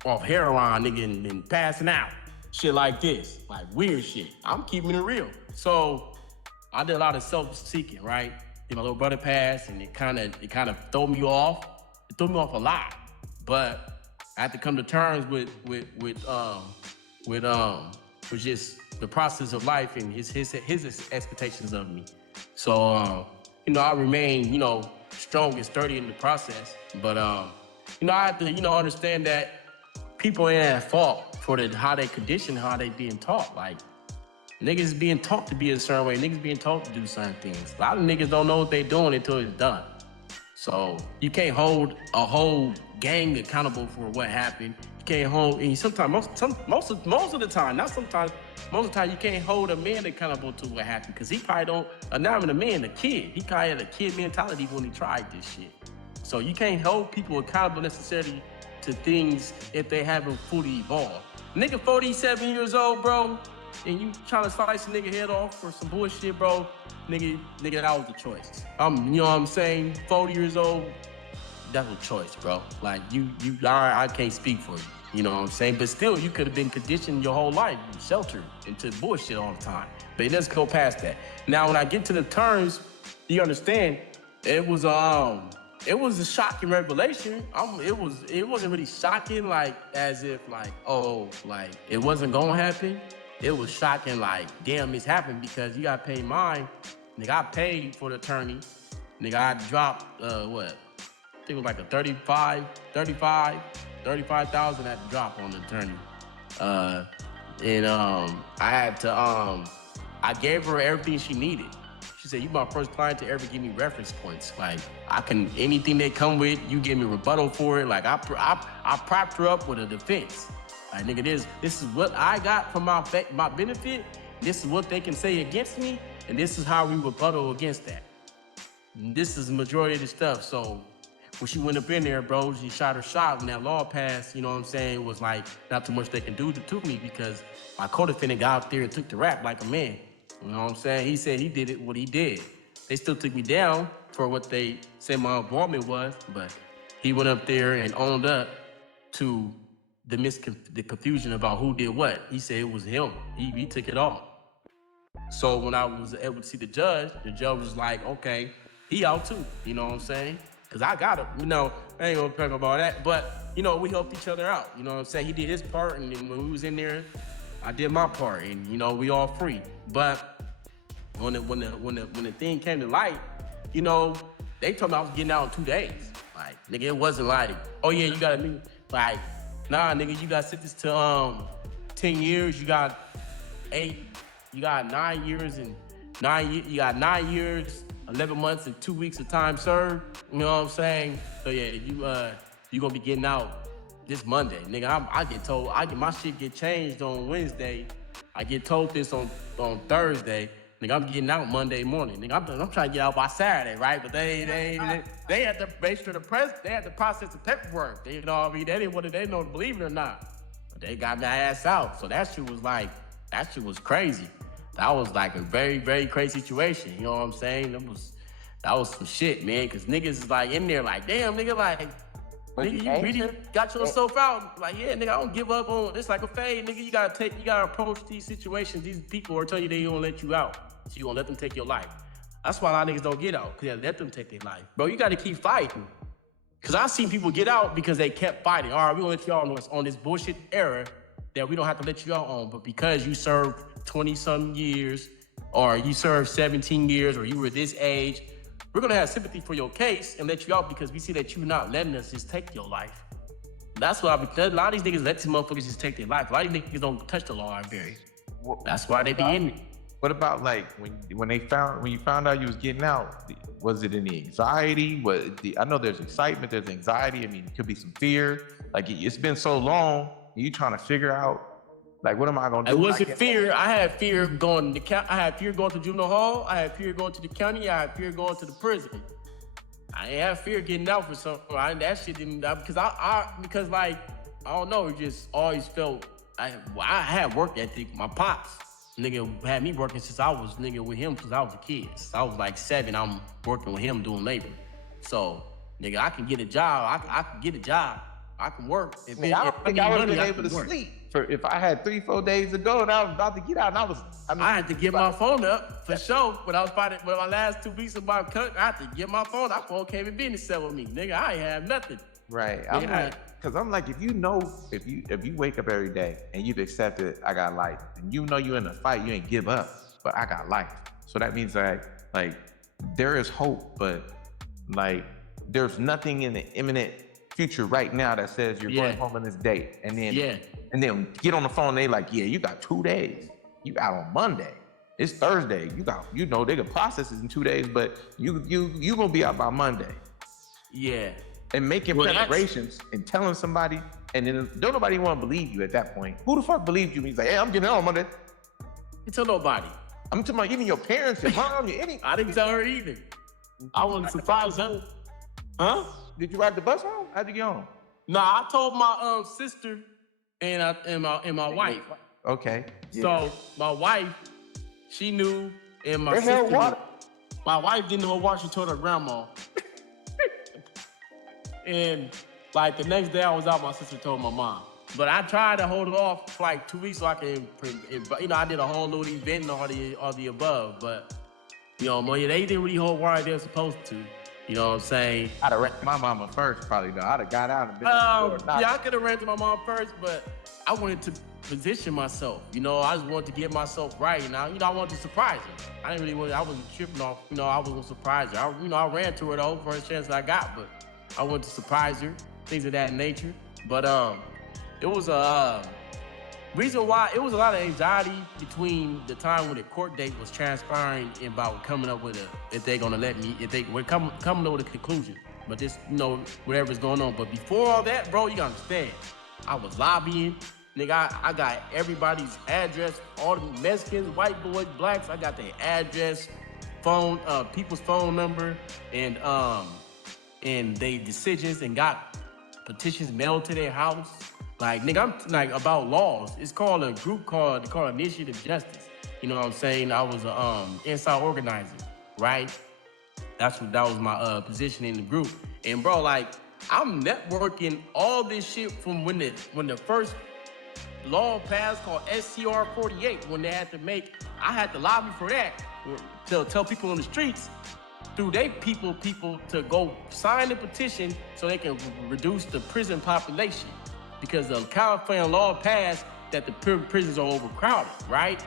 off heroin, nigga, and passing out. shit like this, like weird shit. I'm keeping it real. So I did a lot of self-seeking, right? My little brother passed, and it kind of threw me off. It threw me off a lot, but I had to come to terms with just the process of life and his expectations of me. So I remain strong and sturdy in the process. But I have to understand that people ain't at fault for how they condition, how they being taught. Like, niggas being taught to be a certain way. Niggas being taught to do certain things. A lot of niggas don't know what they doing until it's done. So you can't hold a whole gang accountable for what happened. You can't hold, and sometimes, most of the time, not sometimes, most of the time you can't hold a man accountable to what happened, because he probably don't, not even a man, a kid. He probably had a kid mentality when he tried this shit. So you can't hold people accountable necessarily to things if they haven't fully evolved. Nigga 47 years old, bro, and you trying to slice a nigga head off for some bullshit, bro, nigga, that was the choice. You know what I'm saying? 40 years old, that's a choice, bro. Like, I can't speak for you. You know what I'm saying? But still, you could have been conditioned your whole life, sheltered into bullshit all the time. But let's go past that. Now, when I get to the terms, you understand, it was a shocking revelation. It wasn't really shocking, like, as if, like, oh, like, it wasn't gonna happen. It was shocking, like, damn, it's happened, because you gotta pay mine. Nigga, I paid for the attorney. Nigga, I dropped, what? I think it was like a 35,000 at the drop on the attorney. I had to, I gave her everything she needed. She said, you my first client to ever give me reference points. Like, anything they come with, you give me rebuttal for it. Like, I propped her up with a defense. Like, nigga, this is what I got from my benefit. This is what they can say against me. And this is how we rebuttal against that. And this is the majority of the stuff. So when she went up in there, bro, she shot her shot. When that law passed, you know what I'm saying, it was like not too much they can do to me, because my co-defendant got out there and took the rap like a man. You know what I'm saying? He said he did what he did. They still took me down for what they said my involvement was, but he went up there and owned up to the confusion about who did what. He said it was him. He took it all. So when I was able to see the judge was like, okay, he out too. You know what I'm saying? Because I got him. I ain't gonna talk about that, but, we helped each other out. You know what I'm saying? He did his part, and then when we was in there, I did my part, and, we all free. But when the thing came to light, they told me I was getting out in 2 days. Like, nigga, it wasn't like, oh yeah, you gotta meet. Like, nah, nigga, you got sentenced to 10 years. You got 9 years and 9 years, 11 months and 2 weeks of time served. You know what I'm saying? So yeah, you gonna be getting out this Monday, nigga. I get told my shit get changed on Wednesday. I get told this on Thursday. Nigga, I'm getting out Monday morning. Nigga, I'm trying to get out by Saturday, right? But they had to make sure they had to process the paperwork. They, what I mean? They didn't know to believe it or not. But they got my ass out. So that shit was crazy. That was like a very, very crazy situation. You know what I'm saying? That was some shit, man. Cause niggas is like in there like, damn, nigga, like, nigga, you really got yourself out. Like, yeah, nigga, I don't give up on, it's like a fade, nigga. You gotta approach these situations. These people are telling you they don't let you out. So you gonna let them take your life. That's why a lot of niggas don't get out, cause they let them take their life. Bro, you gotta keep fighting. Cause I've seen people get out because they kept fighting. All right, we gonna let you out on this bullshit era that we don't have to let you out on, but because you served 20-some years, or you served 17 years, or you were this age, we're gonna have sympathy for your case and let you out because we see that you're not letting us just take your life. That's why a lot of these niggas let some motherfuckers just take their life. A lot of these niggas don't touch the law, that's why they be in it. What about like when you found out you was getting out? Was it any anxiety? I know there's excitement, there's anxiety. I mean, it could be some fear. Like, it's been so long, you trying to figure out, like, what am I gonna do? It wasn't fear. I had fear going to juvenile hall. I had fear going to the county. I had fear going to the prison. I ain't have fear getting out for something. That shit didn't, because I don't know. It just always felt I had work ethic. My pops, nigga, had me working since I was with him since I was a kid. Since I was like 7, I'm working with him doing labor. So, nigga, I can get a job. I can get a job. I can work. If I don't think I would have been able to work. sleep if I had 3-4 days to go and I was about to get out. And I had to get my phone up for sure. When I was when my last 2 weeks of my cut, I had to get my phone. That phone came in business set with me, nigga. I ain't have nothing. Right. Yeah. Because I'm like, if you wake up every day and you've accepted I got life, and you know you're in a fight, you ain't give up, but I got life. So that means like there is hope, but like there's nothing in the imminent future right now that says you're going home on this date. And then get on the phone, they like, yeah, you got 2 days. You out on Monday. It's Thursday. They can process it in 2 days, but you gonna be out by Monday. Yeah. And making preparations and telling somebody, and then don't nobody want to believe you at that point. Who the fuck believed you? He's like, hey, I'm getting out on Monday. You tell nobody. I'm talking about even your parents, your mom, I didn't tell her either. I wasn't surprised her. Huh? Did you ride the bus home? How'd you get home? Nah, I told my sister and my wife. Okay. So my wife, she knew, and my They sister held water. knew. My wife didn't know what she told her grandma. And like the next day I was out, my sister told my mom. But I tried to hold it off for like 2 weeks so I can, I did a whole little event and all the above. But, they didn't really hold water they were supposed to. You know what I'm saying? I'd have ran to my mama first, probably though. I'd have got out and been I could have ran to my mom first, but I wanted to position myself. I just wanted to get myself right, and I wanted to surprise her. I wasn't tripping off. I was gonna surprise her. I ran to her though, first chance that I got, but I wanted to surprise her, things of that nature. But it was a reason why it was a lot of anxiety between the time when the court date was transpiring and about coming up with if they're gonna let me, if they were coming up with a conclusion. But this, whatever's going on. But before all that, bro, you gotta understand, I was lobbying. Nigga, I got everybody's address, all the Mexicans, white boys, blacks, I got their address, phone, people's phone number, and they decisions, and got petitions mailed to their house. Like, nigga, I'm like about laws. It's called a group called Initiative Justice. You know what I'm saying? I was inside organizer, right? That was my position in the group. And bro, like, I'm networking all this shit from when the first law passed called SCR 48, when they had to I had to lobby for that to tell people on the streets through they people to go sign the petition so they can reduce the prison population. Because the California law passed that the prisons are overcrowded, right?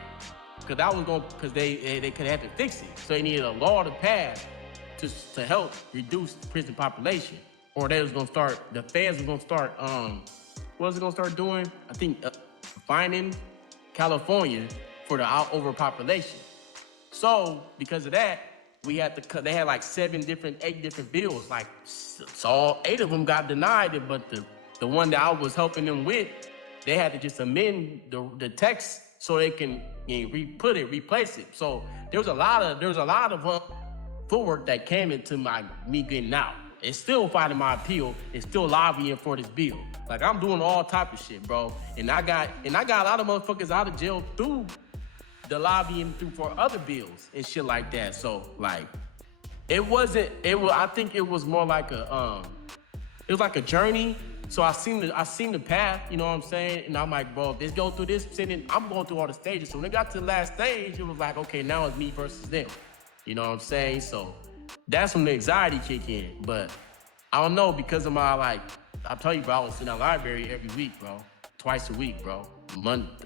Because they could have to fix it. So they needed a law to pass to help reduce the prison population. Or the feds was gonna start, what was it gonna start doing? I think fining California for the overpopulation. So because of that, we had to cut. They had like 8 different bills. Like, so 8 of them got denied, but the one that I was helping them with, they had to just amend the text so they can replace it. So there was a lot of footwork that came into me getting out. It's still fighting my appeal. It's still lobbying for this bill. Like, I'm doing all type of shit, bro. And I got a lot of motherfuckers out of jail through the lobbying for other bills and shit like that. So like, I think it was more like it was like a journey. So I seen the path, you know what I'm saying? And I'm like, bro, let's go through this. And I'm going through all the stages. So when it got to the last stage, it was like, okay, now it's me versus them. You know what I'm saying? So that's when the anxiety kick in. But I don't know, because of my, like, I tell you, bro, I was in the library every week, bro. Twice a week, bro.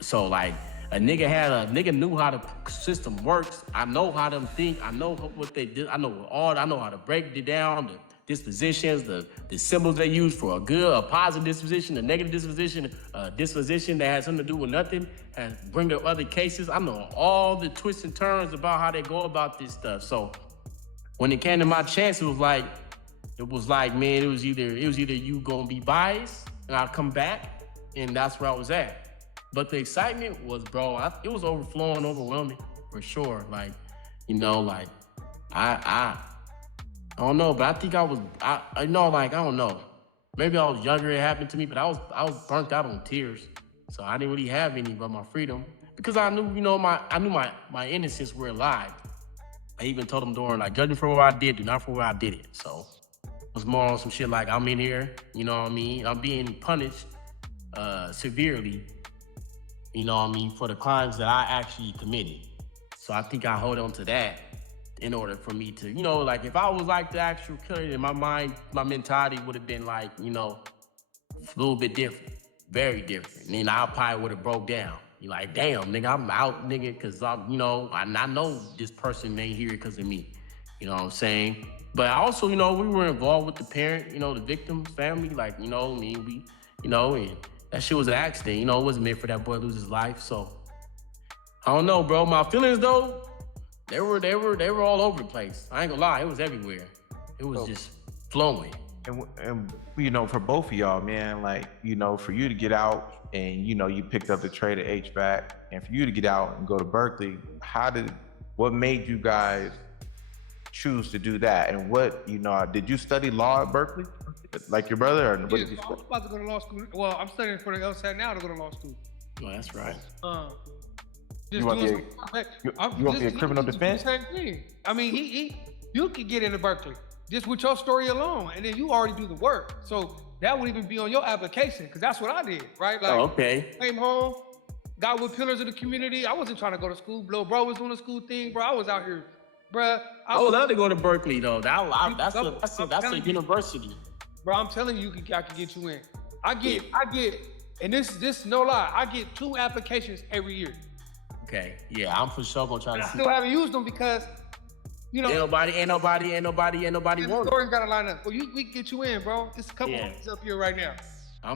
So like, a nigga knew how the system works. I know how them think. I know what they did. I know how to break it down, the dispositions, the symbols they use for a positive disposition, a negative disposition, a disposition that has something to do with nothing, and bring up other cases. I know all the twists and turns about how they go about this stuff. So when it came to my chance, it was like, man, it was either you gonna be biased and I'll come back, and that's where I was at. But the excitement was, bro, it was overflowing, overwhelming, for sure. Like, like, I don't know, but I think I don't know. Maybe I was younger, it happened to me, but I was burnt out on tears. So I didn't really have any but my freedom. Because I knew, my innocence were alive. I even told them during, like, judge me for what I did, do not for what I did it. So was more on some shit like I'm in here, you know what I mean? I'm being punished severely, you know what I mean, for the crimes that I actually committed. So I think I hold on to that in order for me to, you know, like if I was like the actual killer, in my mind, my mentality would have been like, you know, a little bit different, very different. And then I probably would have broke down. You're like, damn, nigga, I'm out, nigga, because I'm, you know, I know this person ain't here because of me. You know what I'm saying? But also, you know, we were involved with the parent, you know, the victim's family, like, you know, we, you know, and that shit was an accident. You know, it wasn't meant for that boy to lose his life. So I don't know, bro. My feelings though, they were all over the place. I ain't gonna lie, it was everywhere. It was just flowing. And you know, for both of y'all, man, like, you know, for you to get out and, you know, you picked up the trade of HVAC, and for you to get out and go to Berkeley, what made you guys choose to do that? And what, you know, did you study law at Berkeley, like your brother, or what did you I'm study? about to go to law school. Well, I'm studying for the LSAT now to go to law school. Oh, that's right. You want to be a criminal defense? Same thing. I mean, you could get into Berkeley just with your story alone, and then you already do the work. So that would even be on your application, because that's what I did, right? Like, okay. Came home, got with pillars of the community. I wasn't trying to go to school. Little bro was doing the school thing, bro. I was out here, bro. I would love to go to Berkeley though. That's a university. Bro, I'm telling you, I can get you in. I get, and this no lie, I get 2 applications every year. Okay, yeah, I'm for sure gonna try to I see. still haven't used them because, you know, Ain't nobody the want it. stories gotta line up. Well, we can get you in, bro. There's a couple of up here right now.